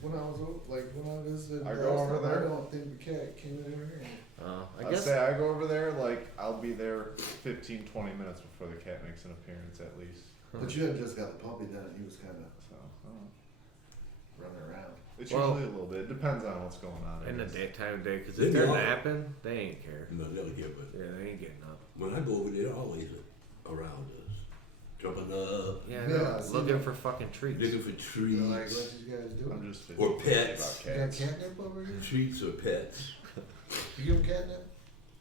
when I was when I visited. I last go over time, there. I don't think the cat came in over here. I I guess. say I go over there, like, I'll be there 15, 20 minutes before the cat makes an appearance at least. But you had just got the puppy then, and he was kind of So, I don't know. running around. It's Well- usually a little bit. It depends on what's going on. I In the guess. time of day, because They if they're know. napping, they ain't care. No, never get, but Yeah, they ain't getting up. when I go over there, they're always around us. Jumping up, Yeah, Yeah, they're I see looking that. for fucking treats. looking for treats. They're like, what you guys doing? I'm just Or fidgety pets. You got about cats. catnip over here? Treats or pets. You give him catnip?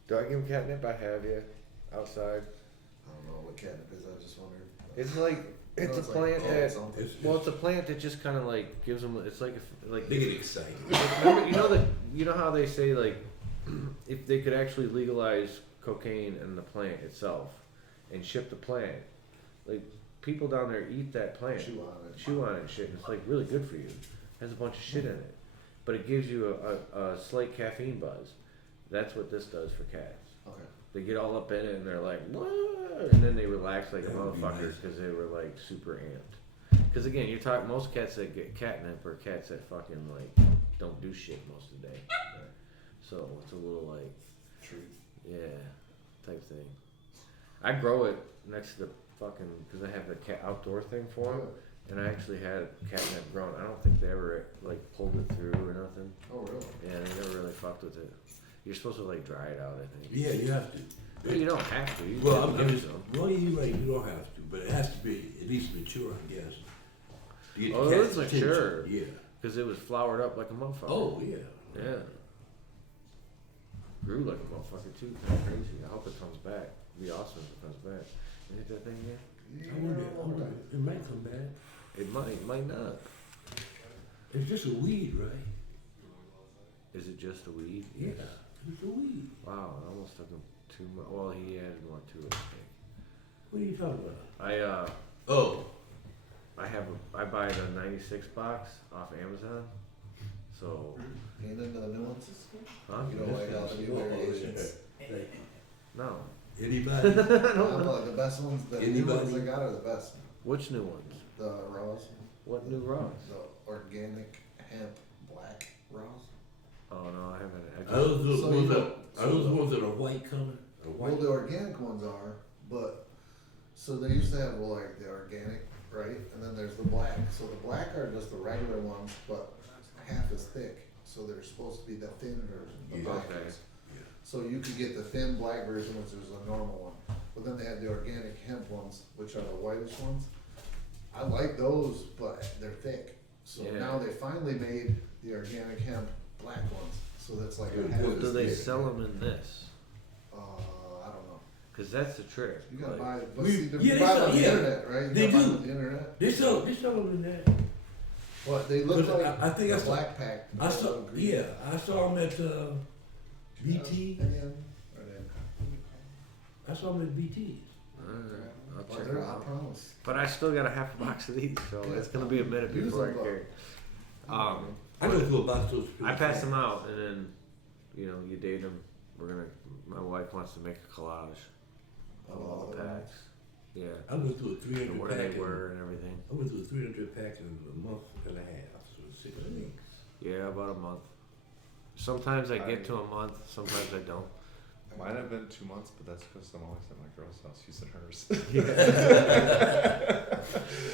Do I give him catnip? I have, yeah. Outside. don't know what catnip is. I just wondered. It's like I know it's a like plant called that. something. Well, it's a plant that just kind of like gives them. It's like like They get excited. remember, you know how they say like if they could actually legalize cocaine and the plant itself and ship the plant, like people down there eat that plant, Chew on it. chew on it and shit, and it's like really good for you. It has a bunch of shit in it, but it gives you a slight caffeine buzz. That's what this does for cats. Okay. They get all up in it and they're like, what? And then they relax like That would be motherfuckers nice. because they were like super amped. Because again, you're talking most cats that get catnip are cats that fucking like don't do shit most of the day. So it's a little like, Treat. yeah, type thing. I grow it next to the fucking because I have the cat outdoor thing for it, and I actually had catnip grown. I don't think they ever like pulled it through or nothing. Oh, really? Yeah, they never really fucked with it. You're supposed to like dry it out, I think. Yeah, you have to. Well, you don't have to. You Well, can I'm give just. some. Well, you're right. You don't have to, but it has to be at least mature, I guess. To get Oh, the it cat's was attention. mature. Yeah. Because it was flowered up like a motherfucker. Oh yeah. Yeah. Grew like a motherfucker too. Kind of crazy. I hope it comes back. It'd be awesome if it comes back. You hit that thing yet? I wonder. It might come back. It might not. It's just a weed, right? Is it just a weed? Yeah. It's a weed. Wow, I almost took him too much. Well, he added more to it, I think. What are you talking about? Oh, I buy the 96 box off Amazon. So, Ain't into the nuances? huh? You don't like all the new variations? No. Anybody? I don't know, the best ones, the new Anybody? ones I got are the best. Which new ones? The raws, What new raws? the organic hemp black raws. Oh no, I haven't. Are those the So ones you that don't- are those the ones that are white color? Or Well, white? the organic ones are, but, so they used to have, well, like, the organic, right? And then there's the black. So the black are just the regular ones, but half as thick. So they're supposed to be the thin version, the Yeah. black Okay. ones. So you could get the thin black version, which is a normal one. But then they had the organic hemp ones, which are the whitish ones. I like those, but they're thick. So Yeah. now they finally made the organic hemp black ones. So that's like a Good. half Well, Do as they thick. sell them in this? I don't know. Cause that's the trick. You gotta Like, buy, but We- see, yeah, you they buy them sell- on the yeah. internet, right? You They gotta buy them do. on the internet. They sell them in that. What, they look But like I think I a saw- black pack. I saw. Yeah, I saw them at BT. I saw them at BT. alright, I'll Well, check they're, them I out. promise. But I still got a half a box of these, so Yeah. it's gonna be a minute Use before I them, though. carry. I go through a box those. I pass them out, and then, you know, you date them. My wife wants to make a collage of all the packs. Yeah. I went through a And 300 where pack. they in- were and everything. I went through a 300 pack in a month and a half, so 6 weeks. Yeah, about a month. Sometimes I get to a month, sometimes I don't. Mine have been 2 months, but that's because I'm always at my girl's house using hers.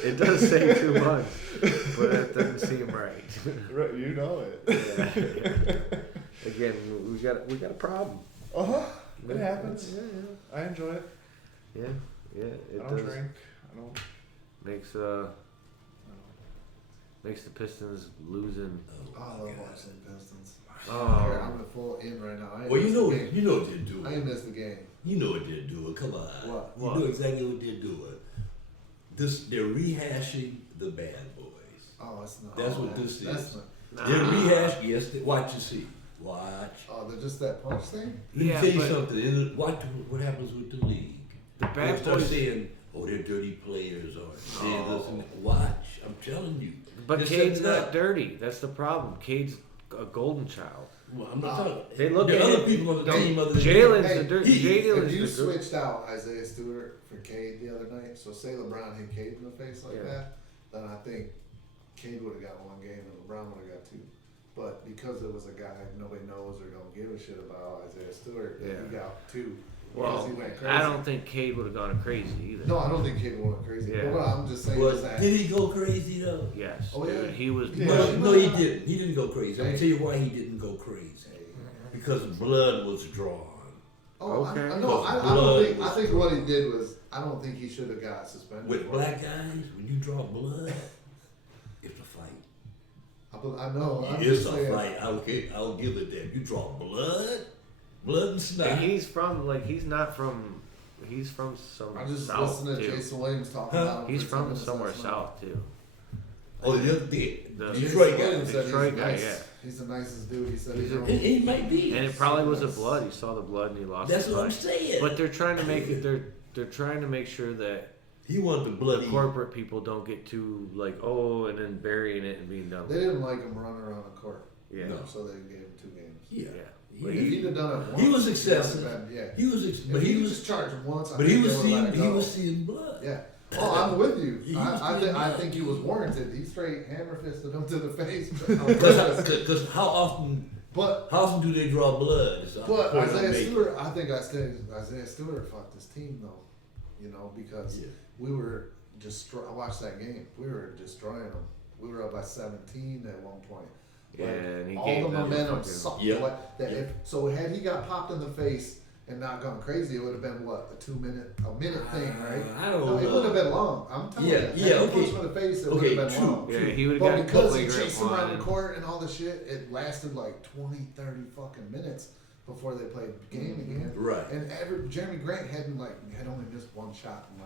It does say 2 months, but that doesn't seem right. Right, you know it. Again, we got a problem. Uh huh. It happens. Yeah, I enjoy it. yeah, yeah. It I don't does. drink. I don't. Makes I don't. makes the Pistons losing. Oh, I love watching Pistons. Oh, I'm full in right now. I Well, you missed know, the game. you know what they're doing. I ain't missed the game. You know what they're doing. Come on. What? You know exactly what they're doing. They're rehashing the Bad Boys. Oh, that's not. That's oh, what this that's is. Not, They're rehashing. Yes, watch and see. Watch. oh, they're just that punch thing? Let me Yeah, tell you but- something. Watch what happens with the league. the They'll Bad start Boys. saying, "Oh, they're dirty players," or "They're Oh. this and that." Watch. I'm telling you. But Just Cade's set it not up. dirty. That's the problem. Cade's a golden child. Well, I'm not talking. They look there at are other him- people on the team other than Jalen's Hey, the dirty. he- Jalen's If you the good. switched out Isaiah Stewart for Cade the other night, so say LeBron hit Cade in the face like Yeah. that, then I think Cade would have got 1 game and LeBron would have got 2. But because it was a guy nobody knows or don't give a shit about, Isaiah Stewart, Yeah. he got 2. Well, because he went crazy. I don't think Cade would have gone crazy either. No, I don't think Cade went crazy. Yeah. But what I'm just saying is Well, that. did he go crazy though? Yes, Oh, yeah. dude, he was. Yeah. No, he didn't. He didn't go crazy. I'm Hey. gonna tell you why he didn't go crazy. Because blood was drawn. Oh, Okay. no, I don't Blood think. I was- think what he did was. I don't think he should have got suspended. With for it. black guys, when you draw blood, it's a fight. I know. I'm It's just a saying. fight. I'll give it that. You draw blood and And snot. he's from he's not from He's from some I'm just south listening to too. Jason Williams talking Huh? about him. He's for 10 from minutes somewhere last night. south too. Oh, the The- Detroit guy. Williams said Detroit he's guy, nice. yeah. He's the nicest dude. He said He's he a- don't- It might be. And it probably was a blood. He saw the blood and he lost That's his what I'm life. saying. But they're trying to make it. They're trying to make sure that He wanted the bloody. corporate people don't get too like and then burying it and being done. They didn't like him running around the court, Yeah. No. so they gave him 2 games. Yeah. Yeah. If he'd have done it once, He was he excessive. would've been- yeah. He was, But he was just charged him once. I but he think was they would've seeing, let it he go. was seeing blood. Yeah. Oh, I'm with you. He was I seeing think he was warranted. He straight hammer fisted him to the face. Because how often But do they draw blood? Is the But point I'm Isaiah making. Stewart, I think Isaiah Stewart fucked his team though, because Yeah. we were I watched that game. We were destroying them. We were up by 17 at one point. Yeah, and he all gave the them momentum fucking- sucked. Yep. Like, that Yep. had he got popped in the face and not gone crazy, it would have been what, a minute thing, right? I don't No, it know. wouldn't have been long. I'm telling Yeah, you. yeah, Had he okay. punched him in the face, it Okay, would have been true. long. Yeah, he would have But got because he bootlegger chased him around line. the court and all the shit, it lasted like 20, 30 fucking minutes before they played the game again. Right. And Jeremy Grant had only missed one shot in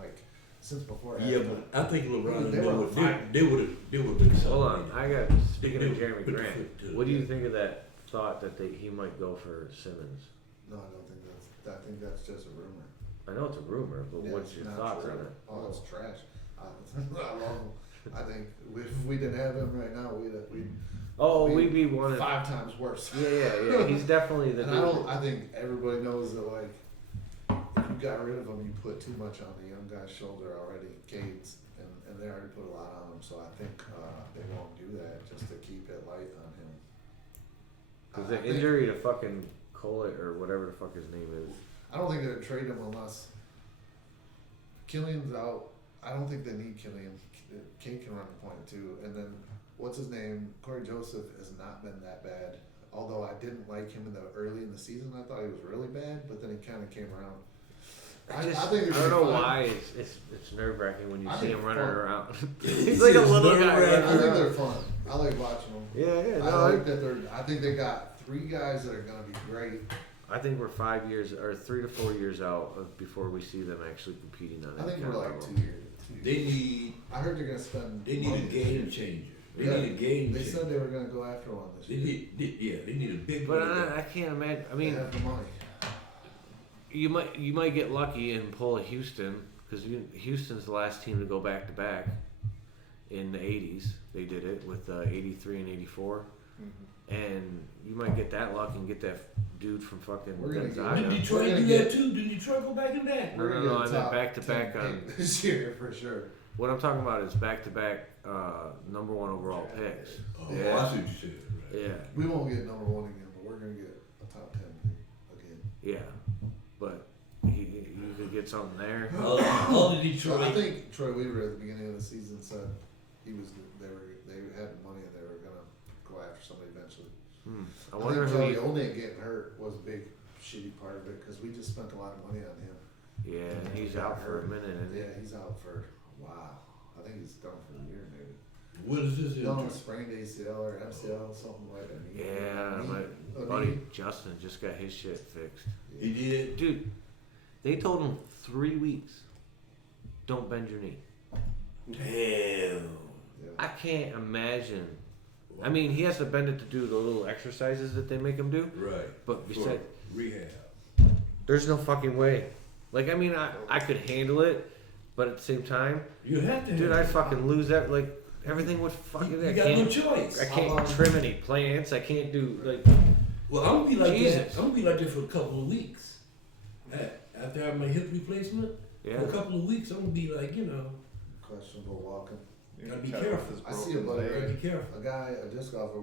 since before. Yeah, halftime. but I think LeBron They were on fire. they would have been Hold on, something. I got. Speaking They of would Jeremy put the Grant, foot to it, what do you yeah. think of that thought that he might go for Simmons? No, I don't think I think that's just a rumor. I know it's a rumor, but Yeah, what's it's your not thoughts true. on it? Oh, it's trash. I love him. I think if we didn't have him right now, we'd Oh, We- we'd be one of. 5 times worse. Yeah. He's definitely the And dude. I think everybody knows that if you got rid of him, you put too much on the young guy's shoulder already, Cade's, and they already put a lot on him. So I think they won't do that just to keep it light on him. Because I the think- injury to fucking Collet or whatever the fuck his name is. I don't think they'd trade him unless Killian's out. I don't think they need Killian. Cade can run the point too. And then what's his name? Corey Joseph has not been that bad. Although I didn't like him early in the season, I thought he was really bad. But then he kind of came around. I think I they're don't know gonna be fine. why it's nerve wracking when you I see think him running fun. around. He's He's like a just little guy nerve-wracking. running I think around. they're fun. I like watching them. Yeah, I no, like that I think they got 3 guys that are gonna be great. I think we're 5 years or 3 to 4 years out before we see them actually competing on I that think kind we're of like level. 2 years. They need I heard they're gonna spend. a money this year. game changer. They Yeah. need a game They changer. said they were gonna go after one this They year. need they need a big But one. I can't imagine. I They mean, have the money. you might get lucky and pull a Houston because Houston's the last team to go back to back in the 80s. They did it with 83 and 84. And you might get that luck and get that dude from fucking We're gonna get- Gonzaga. Did We're Detroit gonna do get- that too? Did Detroit go back in that? No, We're no, gonna no, get I a meant top back-to-back 10 on- pick this year for sure. What I'm talking about is back-to-back number 1 overall picks. Oh, Yeah. I see what you said. Right. Yeah, We won't get number 1 again, but we're gonna get a top 10 pick again. yeah. But you could get something there. All the So I Detroit. think Troy Weaver at the beginning of the season said they had money and they were gonna go after somebody eventually. I I wonder think who. Joey Onek getting hurt was a big shitty part of it because we just spent a lot of money on him. Yeah, he's out for a minute. And Yeah, he's out for a while. I think he's done for a year maybe. What is this? No, sprained ACL or MCL, something like that. Yeah, my A buddy knee. Justin just got his shit fixed. He did. Dude, they told him 3 weeks. Don't bend your knee. Damn. Yeah. I can't imagine. I mean, he has to bend it to do the little exercises that they make him do. Right. But For besides, rehab. there's no fucking way. Like, I mean, I could handle it, but at the same time, You have to. dude, have I'd fucking lose that. Like, everything would You, fucking. you I got no can't. choice. I can't trim any plants. I can't do like. Well, I'm gonna be like Jesus. that. I'm gonna be like that for a couple of weeks. After I have my hip replacement, Yeah. for a couple of weeks, I'm gonna be like, Questionable walking. You Gotta be cut careful. off his I see broken a buddy, leg. gotta be careful. A guy, a disc golfer,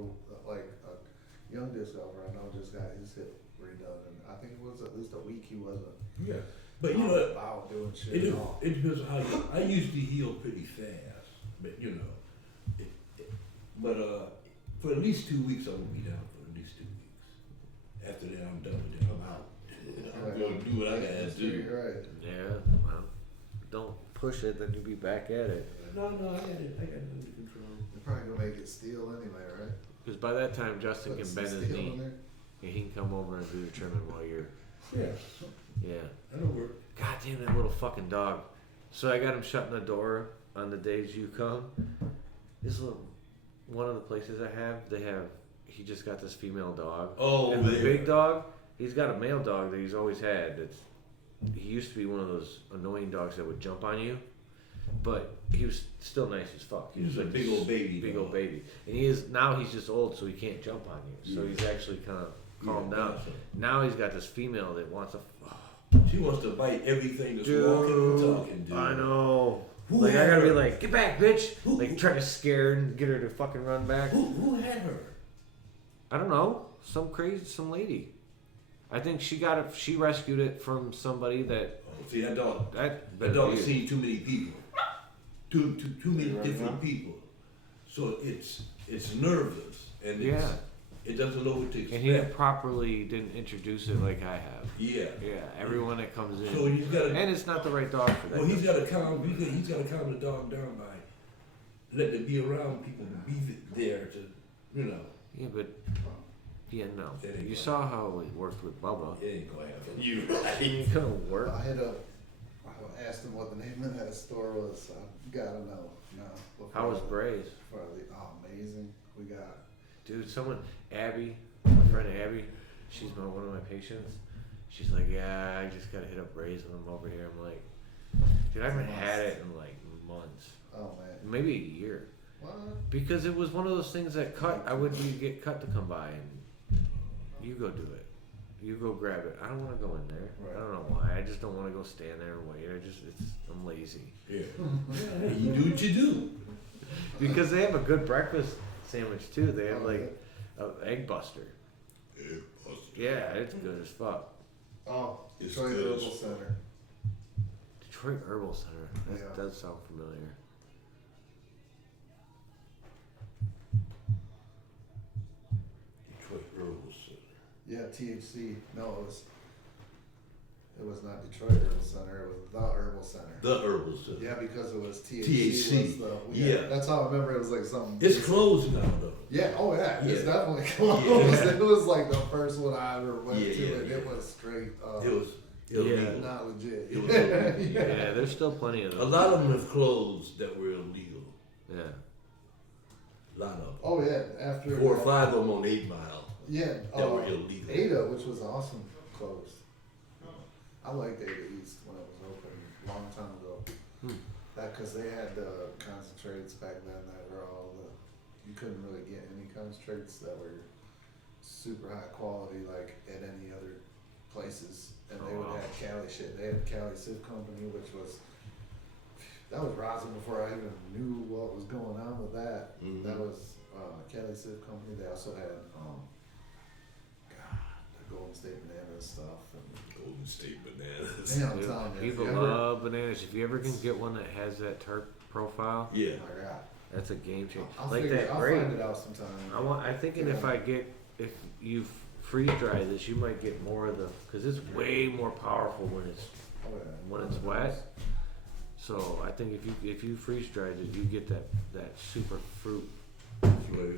like a young disc golfer I know just got his hip redone, and I think it was at least a week he wasn't Yeah. But you know, out doing shit it, at all. it depends on how you. I usually heal pretty fast, but for at least 2 weeks, I'm gonna be down for at least 2 weeks. After that, I'm done with it. I'm out. I'm gonna do what I gotta do. You're right. Yeah. Well, don't push it, then you'll be back at it. No, I got it under control. They're probably gonna make it steel anyway, right? Because by that time, Justin Put can some bend his steel knee. in there. And he can come over and do the trimming while you're Yeah. Yeah. That'll work. God damn that little fucking dog. So I got him shutting the door on the days you come. This little one of the places I have, he just got this female dog. Oh, and the man. big dog, he's got a male dog that he's always had. He used to be one of those annoying dogs that would jump on you, but he was still nice as fuck. He was like a big old baby. Big old baby. And he's just old, so he can't jump on you. So he's actually kind of calmed down. Gotcha. Now he's got this female that wants to. She wants to bite everything that's walking and talking, dude. I know. Who Like, I had gotta be her? like, get back, bitch! Who- Like, try to scare her and get her to fucking run back. Who had her? I don't know. Some lady. I think she rescued it from somebody that. Oh, see, that dog That has seen too many people. Too many Right different now? people. So it's nervous and it doesn't know what to And he expect. properly didn't introduce it like I have. Yeah. Yeah, everyone that comes in. So he's got to. And it's not the right dog for that. Well, he's got to calm. He's got to calm the dog down by letting it be around people, be there to, you know. Yeah, but. Yeah, no. That ain't You gonna saw how it worked with Bubba. It ain't gonna happen. You It ain't gonna work. I asked him what the name of that store was. I gotta know now. How was Bray's? Amazing. We got. Dude, Abby, my friend Abby, she's one of my patients. She's like, yeah, I just gotta hit up Bray's when I'm over here. I'm like, dude, I haven't had it in like months. Oh man. Maybe a year. What? Because it was one of those things that I would get cut to come by and you go do it. You go grab it. I don't want to go in there. Right. I don't know why. I just don't want to go stand there and wait. I'm lazy. Yeah. Yeah, you do what you do. Because they have a good breakfast sandwich too. They have like an egg buster. Yeah, it's good as fuck. Oh, It's Detroit good. Herbal Center. Detroit Herbal Center. That Yeah. does sound familiar. Detroit Herbal Center. Yeah, THC. No, it was not Detroit Herbal Center. It was the Herbal Center. The Herbal Center. Yeah, because it was THC. THC. Was Yeah. That's how I remember. It was like something. It's closed now, though. Yeah. Oh yeah. It's Yeah. definitely closed. Yeah. It was like the first one I ever went Yeah, to, yeah, and yeah. it was straight. It was illegal. Not legit. It was illegal. Yeah, there's still plenty of A them. lot of them have closed that were illegal. Yeah. A lot of them. Oh yeah. After 4 or 5 of them on 8 Mile Yeah. that were illegal. Ada, which was awesome, closed. I liked Ada East when it was open a long time ago. That because they had concentrates back then that were you couldn't really get any concentrates that were super high quality like at any other places. And they would have Cali shit. They had Cali Civ Company, which was that was rosin before I even knew what was going on with that. Mhm. That was Cali Civ Company. They also had the Golden State Banana stuff. And, Golden State Bananas. man, I'm Dude, telling you, people if you ever- love bananas. If you ever can get one that has that terp profile, Yeah. Oh my God. that's a game changer. I'll Like figure, that I'll grape. find it out sometime. I'm thinking if you freeze dry this, you might get more of the, because it's way more powerful when it's Oh, yeah. when it's wet. So I think if you freeze dry it, you get that super fruit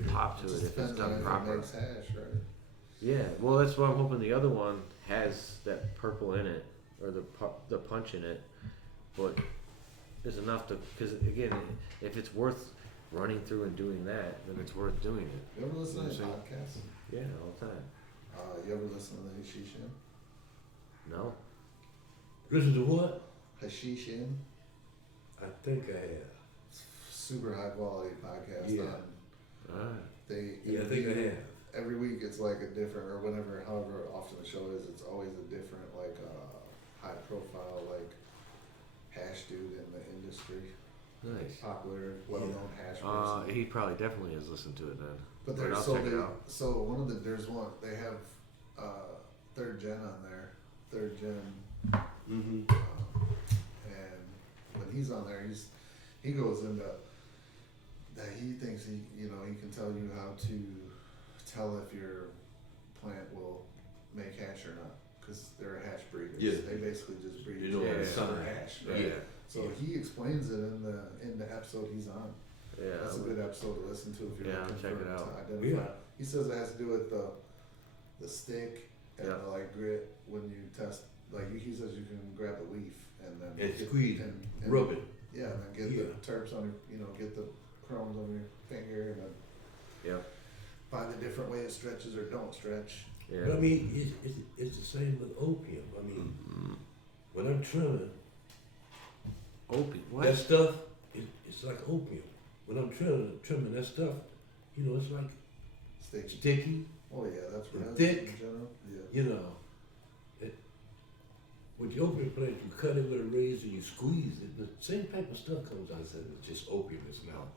pop to it Just if it's depends on done if it proper. makes hash, right? Yeah, well that's what I'm hoping. The other one has that purple in it or the punch in it, but it's enough to, because again, if it's worth running through and doing that, then it's worth doing it. You ever listen to You know what podcasts? Yeah, all the time. You ever listen to the Hashishin? No. Listen to what? Hashishin? I think I have. Super high quality podcast. Yeah. Alright. They Yeah, I think I have. every week it's like a different, or whenever, however often the show is, it's always a different, like, high profile, like, hash dude in the industry. Nice. Popular, well-known hash person. He probably definitely has listened to it then. But But there's I'll check it out. so one of the there's one they have third gen on there, third gen, Mm-hmm. and when he's on there, he goes into that he thinks he can tell you how to tell if your plant will make hash or not, because they're hash breeders. Yeah. They basically just breed You know Yeah. summer hash, right? Yeah. So he explains it in the episode he's on. Yeah. That's a good episode to listen to if you're Yeah, I'll looking check for it out. to identify. Yeah. He says it has to do with the stick and Yeah. like grit when you test. Like he says, you can grab the leaf and then And squeeze it, and rub it. Yeah, and then get Yeah. the terps on your, get the chromes on your finger, and then Yeah. find the different way it stretches or don't stretch. Yeah. But I mean, it's the same with opium. I mean, when I'm trimming, Opium. What? that stuff, it's like opium. When I'm trimming that stuff, it's like Sticky. sticky, Oh yeah, that's And resin thick. in general. Yeah. With the opium plant, you cut it with a razor, you squeeze it, the same type of stuff comes out. I said, it's just opium, it's not,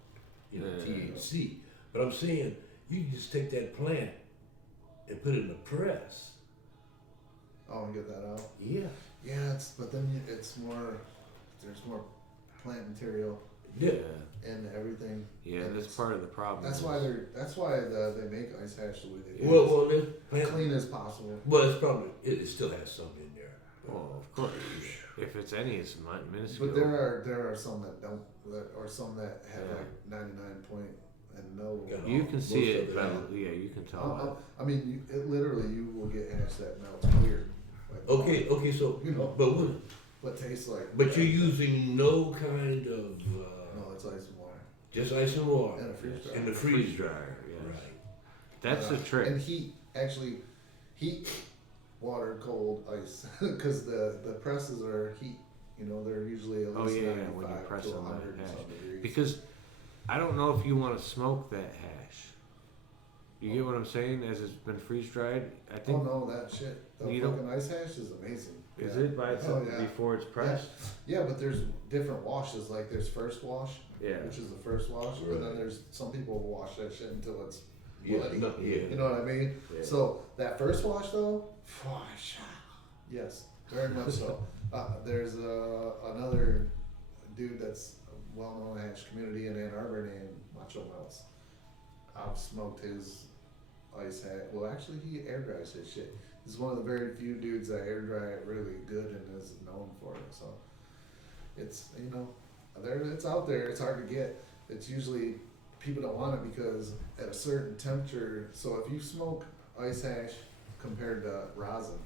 THC. But I'm saying, you can just take that plant and put it in a press. Oh, and get that out. Yeah. Yeah, but then it's more. There's more plant material Yeah. in everything. Yeah, And that's it's- part of the problem. That's why they make ice hash the way they do. Well, this plant, Clean as possible. well, it's probably, it still has some in there. Oh, of course. If it's any, it's minuscule. But there are some that don't, or some that have Yeah. like 99 point and no. Got You can see Most it, of it but have. yeah, you can tell. I mean, literally, you will get hash that melts clear. Like, Okay, so, but tastes like. you're using no kind of, No, it's ice and water. just ice and water. And a freeze dryer. And the Freeze freeze dryer. dryer, yes. Right. That's the trick. And heat, water, cold, ice, because the presses are heat. They're usually at Oh, least yeah, 95 when you press to on that 100 and hash. some degrees. Because I don't know if you want to smoke that hash. You get what I'm saying? As it's been freeze dried, I Oh think. no, that shit. The You don't- fucking ice hash is amazing. Is Yeah. it by itself Oh, yeah. before it's pressed? Yeah, but there's different washes. Like there's first wash, Yeah. which is the first wash, and then Right. there's some people wash that shit until it's Yeah, bloody. no, yeah. You know what I mean? Yeah. So that first wash though, yes, very much so. There's another dude that's a well-known hash community in Ann Arbor named Macho Melts. I've smoked his ice hash. Well, actually, he air dries his shit. He's one of the very few dudes that air dry it really good and is known for it. So it's it's out there. It's hard to get. It's usually people don't want it because at a certain temperature. So if you smoke ice hash compared to rosin,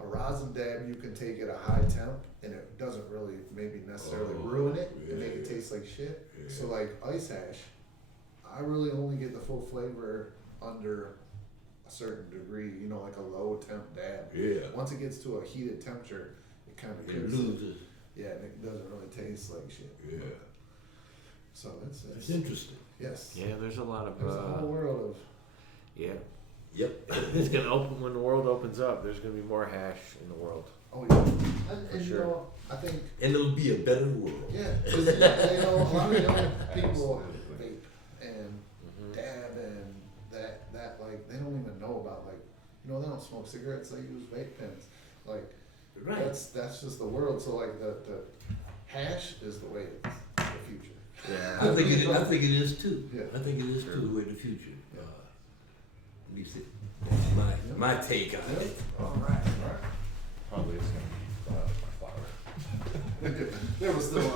a rosin dab you can take at a high temp and it doesn't really maybe necessarily ruin it and make it taste like shit. Yeah. So like ice hash, I really only get the full flavor under a certain degree, like a low temp dab. Yeah. Once it gets to a heated temperature, it kind of It loses. Yeah, and it doesn't really taste like shit. Yeah. So it's It's interesting. yes. Yeah, there's a lot of. There's a whole world of. Yeah. Yep. It's gonna open when the world opens up. There's gonna be more hash in the world. Oh yeah. And sure. I think And it'll be a better world. yeah, 'cause, a lot of young people Absolutely. vape and Mm-hmm. dab and that like they don't even know about they don't smoke cigarettes, they use vape pens. Like Right. that's just the world. So like the hash is the way it's the future. Yeah. I think it is too. Yeah. I think it is Sure. too, the way the future. Let me see. My take on it. All right. Probably is gonna be my flower. There was still always